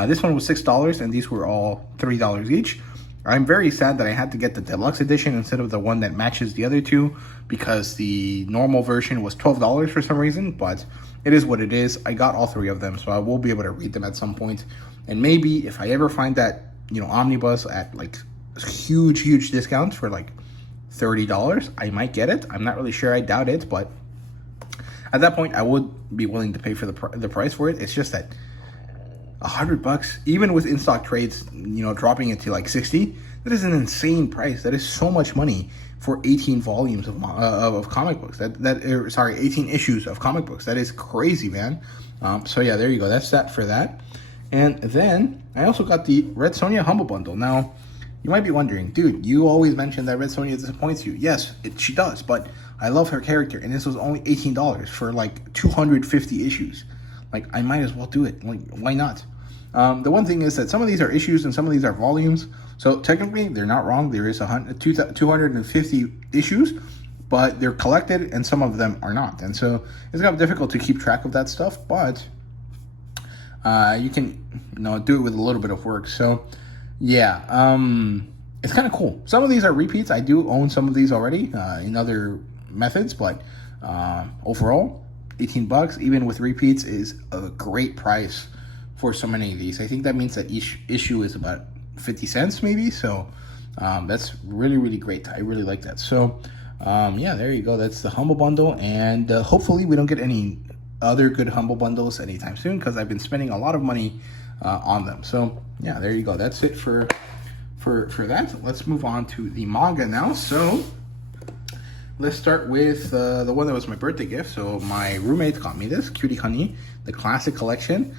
this one was $6, and these were all $3 each. I'm very sad that I had to get the deluxe edition instead of the one that matches the other two, because the normal version was $12 for some reason, but it is what it is. I got all 3 of them, so I will be able to read them at some point. And maybe if I ever find that, omnibus at like huge discounts for like $30, I might get it. I'm not really sure. I doubt it, but at that point I would be willing to pay for the price for it. It's just that $100, even with in-stock trades, dropping it to like 60, that is an insane price. That is so much money for 18 volumes of comic books. 18 issues of comic books. That is crazy, man. So yeah, there you go. That's that for that. And then I also got the Red Sonja Humble Bundle. Now, you might be wondering, dude, you always mention that Red Sonja disappoints you. Yes, she does, but I love her character, and this was only $18 for like 250 issues. Like, I might as well do it. Like, why not? The one thing is that some of these are issues and some of these are volumes. So technically, they're not wrong. There is 250 issues, but they're collected and some of them are not. And so it's kind of difficult to keep track of that stuff, but you can do it with a little bit of work. So yeah, it's kind of cool. Some of these are repeats. I do own some of these already in other methods, but overall, $18, even with repeats, is a great price for so many of these. I think that means that each issue is about 50 cents maybe. So that's really great. I really like that. So yeah, there you go. That's the Humble Bundle, and hopefully we don't get any other good Humble Bundles anytime soon, because I've been spending a lot of money on them. So yeah, there you go. That's it for that. Let's move on to the manga now. So let's start with the one that was my birthday gift. So my roommate got me this, Cutie Honey, the classic collection.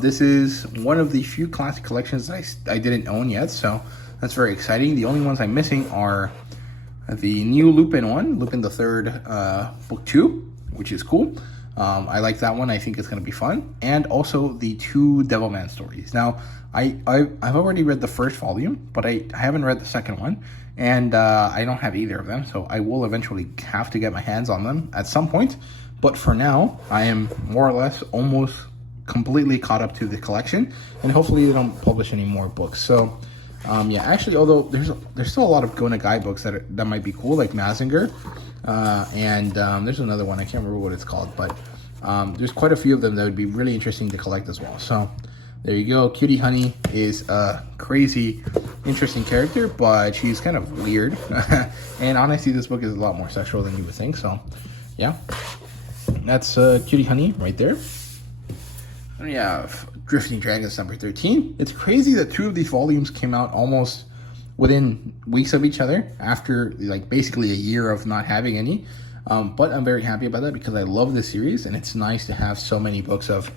This is one of the few classic collections that I didn't own yet, so that's very exciting. The only ones I'm missing are the new Lupin one, Lupin the Third, book 2, which is cool. I like that one. I think it's going to be fun. And also the 2 Devilman stories. Now, I've already read the first volume, but I haven't read the second one, and I don't have either of them, so I will eventually have to get my hands on them at some point. But for now, I am more or less almost completely caught up to the collection, and hopefully they don't publish any more books. So yeah, actually, although there's still a lot of Go Nagai books that might be cool, like Mazinger, and there's another one, I can't remember what it's called, but there's quite a few of them that would be really interesting to collect as well. So there you go. Cutie Honey is a crazy, interesting character, but she's kind of weird. And honestly, this book is a lot more sexual than you would think. So yeah, that's Cutie Honey right there. And we have Drifting Dragons number 13. It's crazy that 2 of these volumes came out almost within weeks of each other after like basically a year of not having any. But I'm very happy about that because I love this series, and it's nice to have so many books of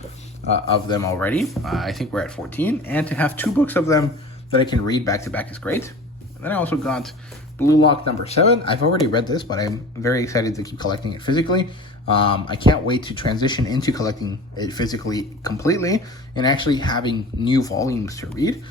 them already. I think we're at 14, and to have 2 books of them that I can read back to back is great. And then I also got Blue Lock number 7. I've already read this, but I'm very excited to keep collecting it physically. I can't wait to transition into collecting it physically completely and actually having new volumes to read,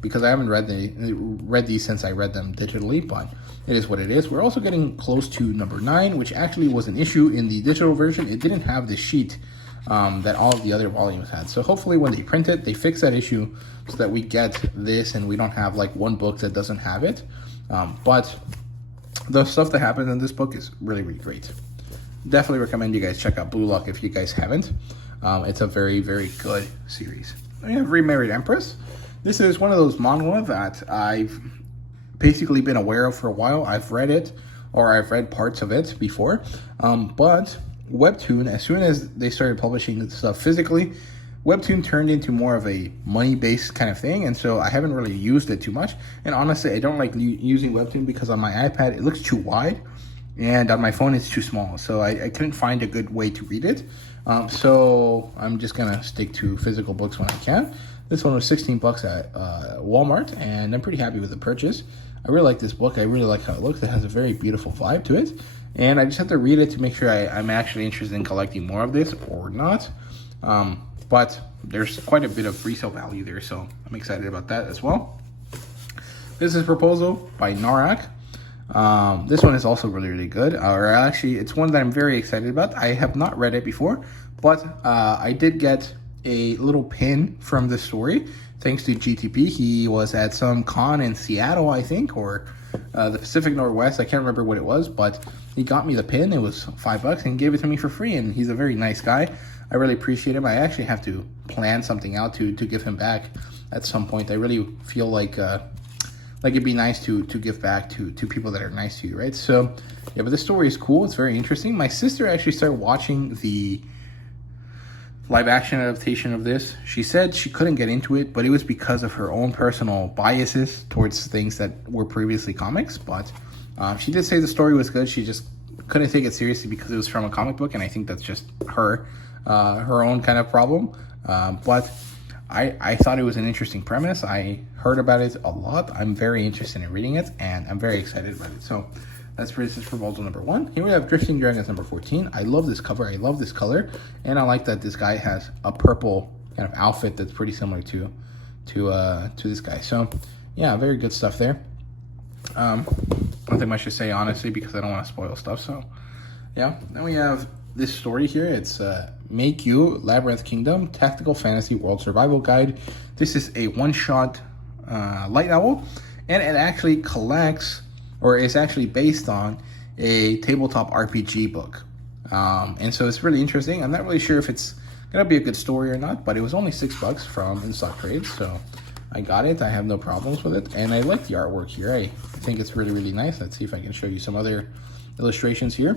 because I haven't read these since I read them digitally, but it is what it is. We're also getting close to number 9, which actually was an issue in the digital version. It didn't have the sheet that all of the other volumes had. So hopefully when they print it, they fix that issue so that we get this and we don't have like one book that doesn't have it. But the stuff that happens in this book is really, really great. Definitely recommend you guys check out Blue Lock if you guys haven't. It's a very, very good series. We have Remarried Empress. This is one of those manga that I've basically been aware of for a while. I've read it, or I've read parts of it before. But Webtoon, as soon as they started publishing stuff physically, Webtoon turned into more of a money-based kind of thing, and so I haven't really used it too much. And honestly, I don't like using Webtoon because on my iPad, it looks too wide, and on my phone, it's too small. So I couldn't find a good way to read it. So I'm just going to stick to physical books when I can. This one was $16 at Walmart, and I'm pretty happy with the purchase. I really like this book. I really like how it looks. It has a very beautiful vibe to it. And I just have to read it to make sure I'm actually interested in collecting more of this or not. But there's quite a bit of resale value there, so I'm excited about that as well. This is Proposal by Narak. This one is also really, really good. Or actually, it's one that I'm very excited about. I have not read it before, but I did get a little pin from the story thanks to GTP. He was at some con in Seattle, I think, or the Pacific Northwest. I can't remember what it was, but he got me the pin. It was $5 and gave it to me for free, and he's a very nice guy. I really appreciate him. I actually have to plan something out to give him back at some point. I really feel like it'd be nice to give back to people that are nice to you, right? So, yeah, but this story is cool. It's very interesting. My sister actually started watching the live action adaptation of this. She said she couldn't get into it, but it was because of her own personal biases towards things that were previously comics. But she did say the story was good. She just couldn't take it seriously because it was from a comic book, and I think that's just her own kind of problem. But I thought it was an interesting premise. I heard about it a lot. I'm very interested in reading it, and I'm very excited about it. So that's Princess Proposal number 1. Here we have Drifting Dragons number 14. I love this cover. I love this color, and I like that this guy has a purple kind of outfit that's pretty similar to this guy. So yeah, very good stuff there. Nothing much to say, honestly, because I don't want to spoil stuff. So yeah, then we have this story here. It's Make You Labyrinth Kingdom Tactical Fantasy World Survival Guide. This is a one-shot light novel, and it actually collects, or is actually based on, a tabletop RPG book. And so it's really interesting. I'm not really sure if it's gonna be a good story or not, but it was only $6 from In-Stock Trades, so I got it. I have no problems with it, and I like the artwork here. I think it's really, really nice. Let's see if I can show you some other illustrations here.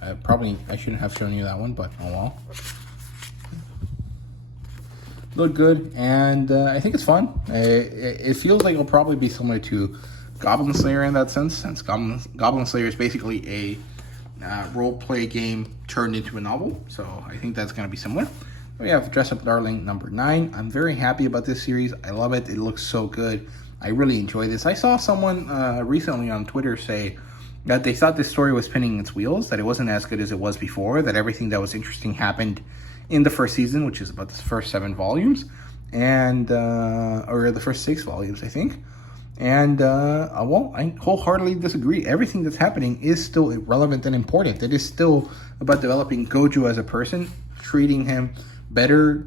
I shouldn't have shown you that one, but oh well. Look good, and I think it's fun. It feels like it'll probably be similar to Goblin Slayer in that sense, since Goblin Slayer is basically a role-play game turned into a novel, so I think that's going to be similar. We have Dress Up Darling number 9. I'm very happy about this series. I love it. It looks so good. I really enjoy this. I saw someone recently on Twitter say that they thought this story was spinning its wheels, that it wasn't as good as it was before, that everything that was interesting happened in the first season, which is about the first 7 volumes, and or the first 6 volumes, I think. And well, I wholeheartedly disagree. Everything that's happening is still relevant and important. It is still about developing Gojo as a person, treating him better,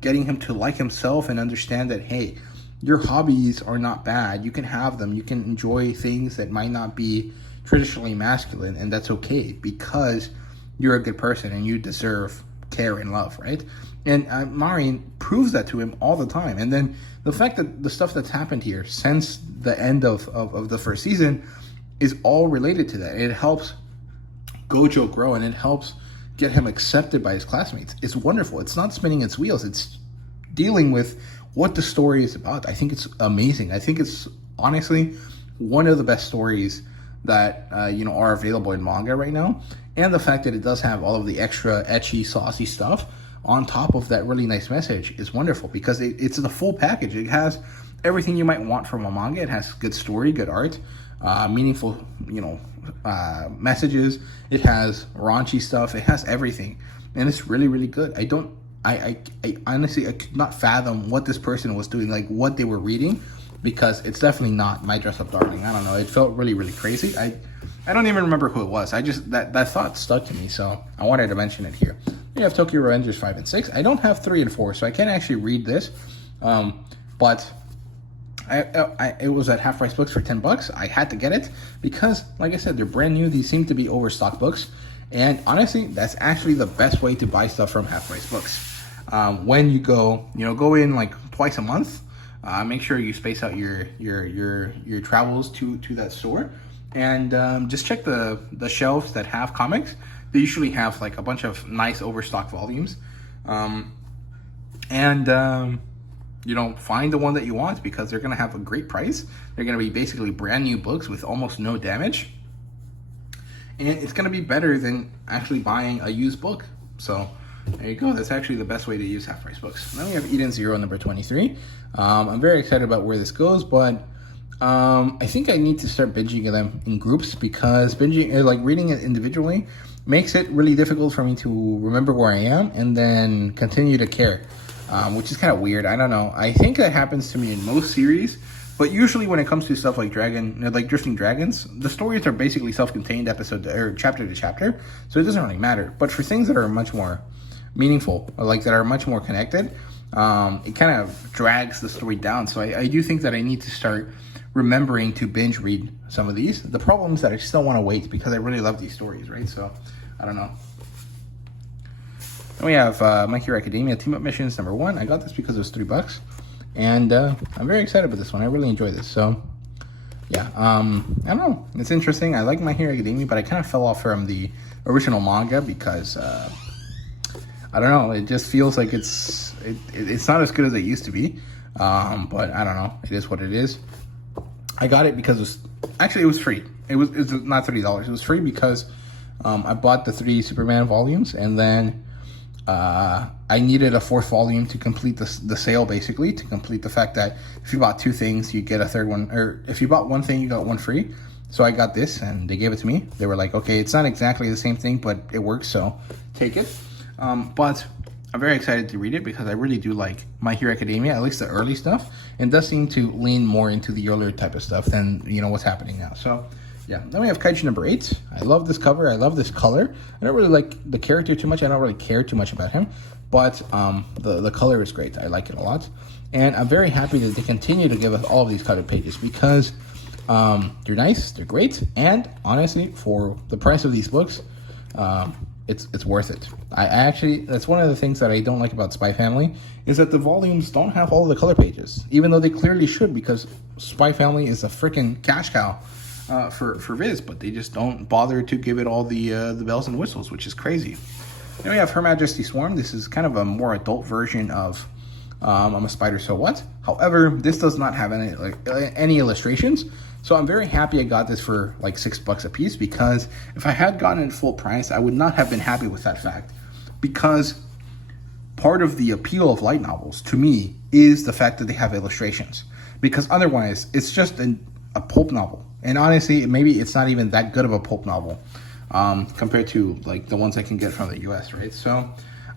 getting him to like himself and understand that, hey, your hobbies are not bad. You can have them. You can enjoy things that might not be traditionally masculine, and that's okay because you're a good person and you deserve care and love, right? And Marion proves that to him all the time. And then the fact that the stuff that's happened here since the end of the first season is all related to that. It helps Gojo grow, and it helps get him accepted by his classmates. It's wonderful. It's not spinning its wheels. It's dealing with what the story is about. I think it's amazing. I think it's honestly one of the best stories that are available in manga right now. And the fact that it does have all of the extra ecchi, saucy stuff on top of that really nice message is wonderful, because it's the full package. It has everything you might want from a manga. It has good story, good art, meaningful, messages. It has raunchy stuff. It has everything, and it's really, really good. I honestly, I could not fathom what this person was doing, like what they were reading, because it's definitely not My Dress Up Darling. I don't know. It felt really, really crazy. I don't even remember who it was. I just, that thought stuck to me, so I wanted to mention it here. You have Tokyo Revengers 5 and 6. I don't have 3 and 4, so I can't actually read this. But it was at Half Price Books for $10. I had to get it because, like I said, they're brand new. These seem to be overstocked books. And honestly, that's actually the best way to buy stuff from Half Price Books. When you go in like twice a month, make sure you space out your travels to that store, and just check the shelves that have comics. They usually have like a bunch of nice overstock volumes, and find the one that you want, because they're gonna have a great price. They're gonna be basically brand new books with almost no damage, and it's gonna be better than actually buying a used book. So there you go. That's actually the best way to use Half Price Books. Now we have Eden Zero number 23. I'm very excited about where this goes, but I think I need to start binging them in groups, because reading it individually makes it really difficult for me to remember where I am and then continue to care, which is kind of weird. I don't know. I think that happens to me in most series, but usually when it comes to stuff like Drifting Dragons, the stories are basically self-contained episode or chapter to chapter, so it doesn't really matter. But for things that are much more meaningful, or like that are much more connected, it kind of drags the story down. So I do think that I need to start remembering to binge read some of these. The problem is that I just don't want to wait, because I really love these stories, right? So I don't know. Then we have My Hero Academia Team Up Missions number 1. I got this because it was $3, and I'm very excited about this one. I really enjoy this. So yeah, I don't know. It's interesting. I like My Hero Academia, but I kind of fell off from the original manga because I don't know. It just feels like it's not as good as it used to be. But I don't know. It is what it is. I got it because it was free. It was not $30. It was free because I bought the 3 Superman volumes, and then I needed a 4th volume to complete the sale, basically, to complete the fact that if you bought 2 things, you get a 3rd one, or if you bought 1 thing, you got 1 free. So I got this, and they gave it to me. They were like, okay, it's not exactly the same thing, but it works, so take it. But I'm very excited to read it, because I really do like My Hero Academia, at least the early stuff, and does seem to lean more into the earlier type of stuff than what's happening now. So yeah, then we have Kaiju number 8. I love this cover. I love this color. I don't really like the character too much. I don't really care too much about him, but the color is great. I like it a lot, and I'm very happy that they continue to give us all of these colored pages, because they're nice, they're great, and honestly, for the price of these books, it's worth it. That's one of the things that I don't like about Spy Family, is that the volumes don't have all of the color pages, even though they clearly should, because Spy Family is a freaking cash cow for Viz, but they just don't bother to give it all the bells and whistles, which is crazy. Then we have Her Majesty Swarm. This is kind of a more adult version of I'm a Spider, So What? However, this does not have any illustrations. So I'm very happy I got this for like $6 a piece, because if I had gotten it full price, I would not have been happy with that fact. Because part of the appeal of light novels to me is the fact that they have illustrations. Because otherwise, it's just a pulp novel. And honestly, maybe it's not even that good of a pulp novel compared to like the ones I can get from the US, right? So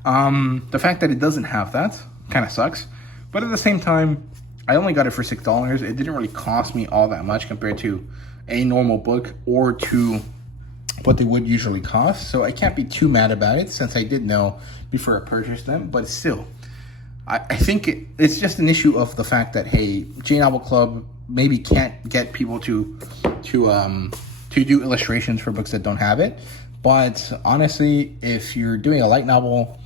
the fact that it doesn't have that kind of sucks. But at the same time, I only got it for $6. It didn't really cost me all that much compared to a normal book or to what they would usually cost. So I can't be too mad about it, since I did know before I purchased them. But still, I think it's just an issue of the fact that, hey, J-Novel Club maybe can't get people to do illustrations for books that don't have it. But honestly, if you're doing a light novel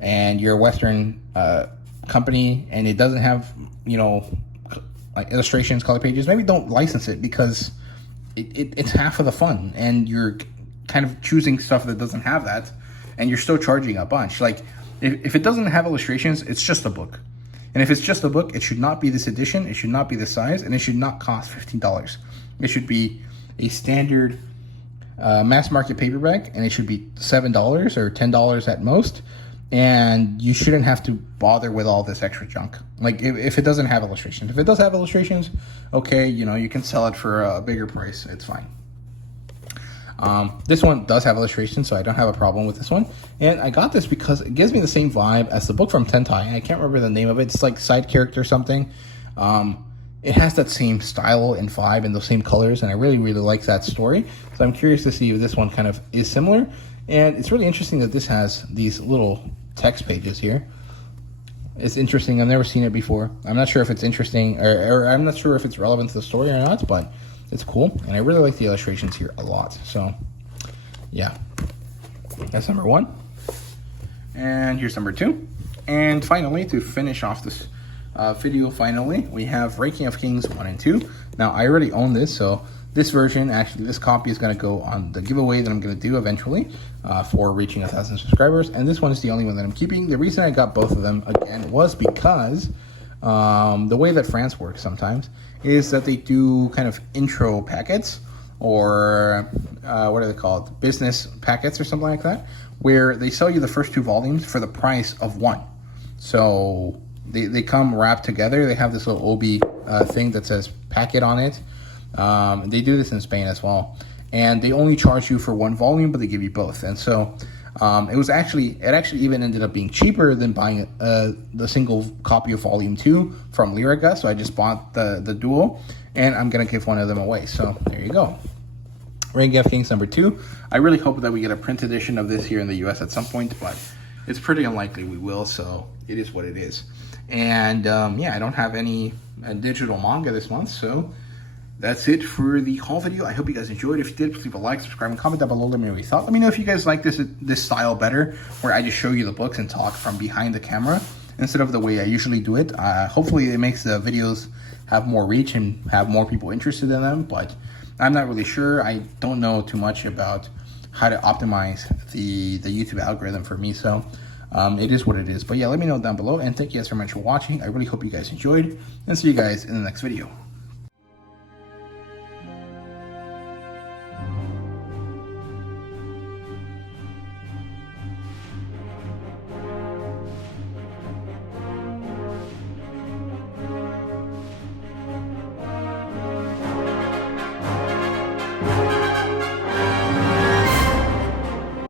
and you're a Western company and it doesn't have like illustrations, color pages, maybe don't license it, because it's half of the fun, and you're kind of choosing stuff that doesn't have that, and you're still charging a bunch. Like if it doesn't have illustrations, it's just a book. And if it's just a book, it should not be this edition, it should not be this size, and it should not cost $15. It should be a standard mass market paperback, and it should be $7 or $10 at most. And you shouldn't have to bother with all this extra junk. Like if it doesn't have illustrations. If it does have illustrations, okay, you know, you can sell it for a bigger price. It's fine. This one does have illustrations, so I don't have a problem with this one. And I got this because it gives me the same vibe as the book from Tentai. I can't remember the name of it. It's like Side Character or something. It has that same style and vibe and those same colors, and I really, really like that story. So I'm curious to see if this one kind of is similar. And it's really interesting that this has these little text pages here. It's interesting. I've never seen it before. I'm not sure if it's interesting, or I'm not sure if it's relevant to the story or not, but it's cool. And I really like the illustrations here a lot. So, yeah. That's number 1. And here's number 2. And finally, to finish off this video, we have Ranking of Kings 1 and 2. Now, I already own this, so this version, actually, this copy is going to go on the giveaway that I'm going to do eventually for reaching 1,000 subscribers. And this one is the only one that I'm keeping. The reason I got both of them, again, was because the way that France works sometimes is that they do kind of intro packets, or what are they called? Business packets or something like that, where they sell you the first 2 volumes for the price of 1. So they come wrapped together. They have this little Obi thing that says packet on it. They do this in Spain as well, and they only charge you for 1 volume, but they give you both. And so it actually even ended up being cheaper than buying the single copy of volume 2 from Lyrica. So I just bought the dual, and I'm gonna give one of them away. So there you go. Ranking of Kings number 2. I really hope that we get a print edition of this here in the US at some point, but it's pretty unlikely we will, so it is what it is. And yeah, I don't have any digital manga this month, so that's it for the haul video. I hope you guys enjoyed. If you did, please leave a like, subscribe, and comment down below. Let me know what you thought. Let me know if you guys like this style better, where I just show you the books and talk from behind the camera instead of the way I usually do it. Hopefully it makes the videos have more reach and have more people interested in them, but I'm not really sure. I don't know too much about how to optimize the YouTube algorithm for me, so it is what it is. But yeah, let me know down below, and thank you guys so much for watching. I really hope you guys enjoyed, and see you guys in the next video.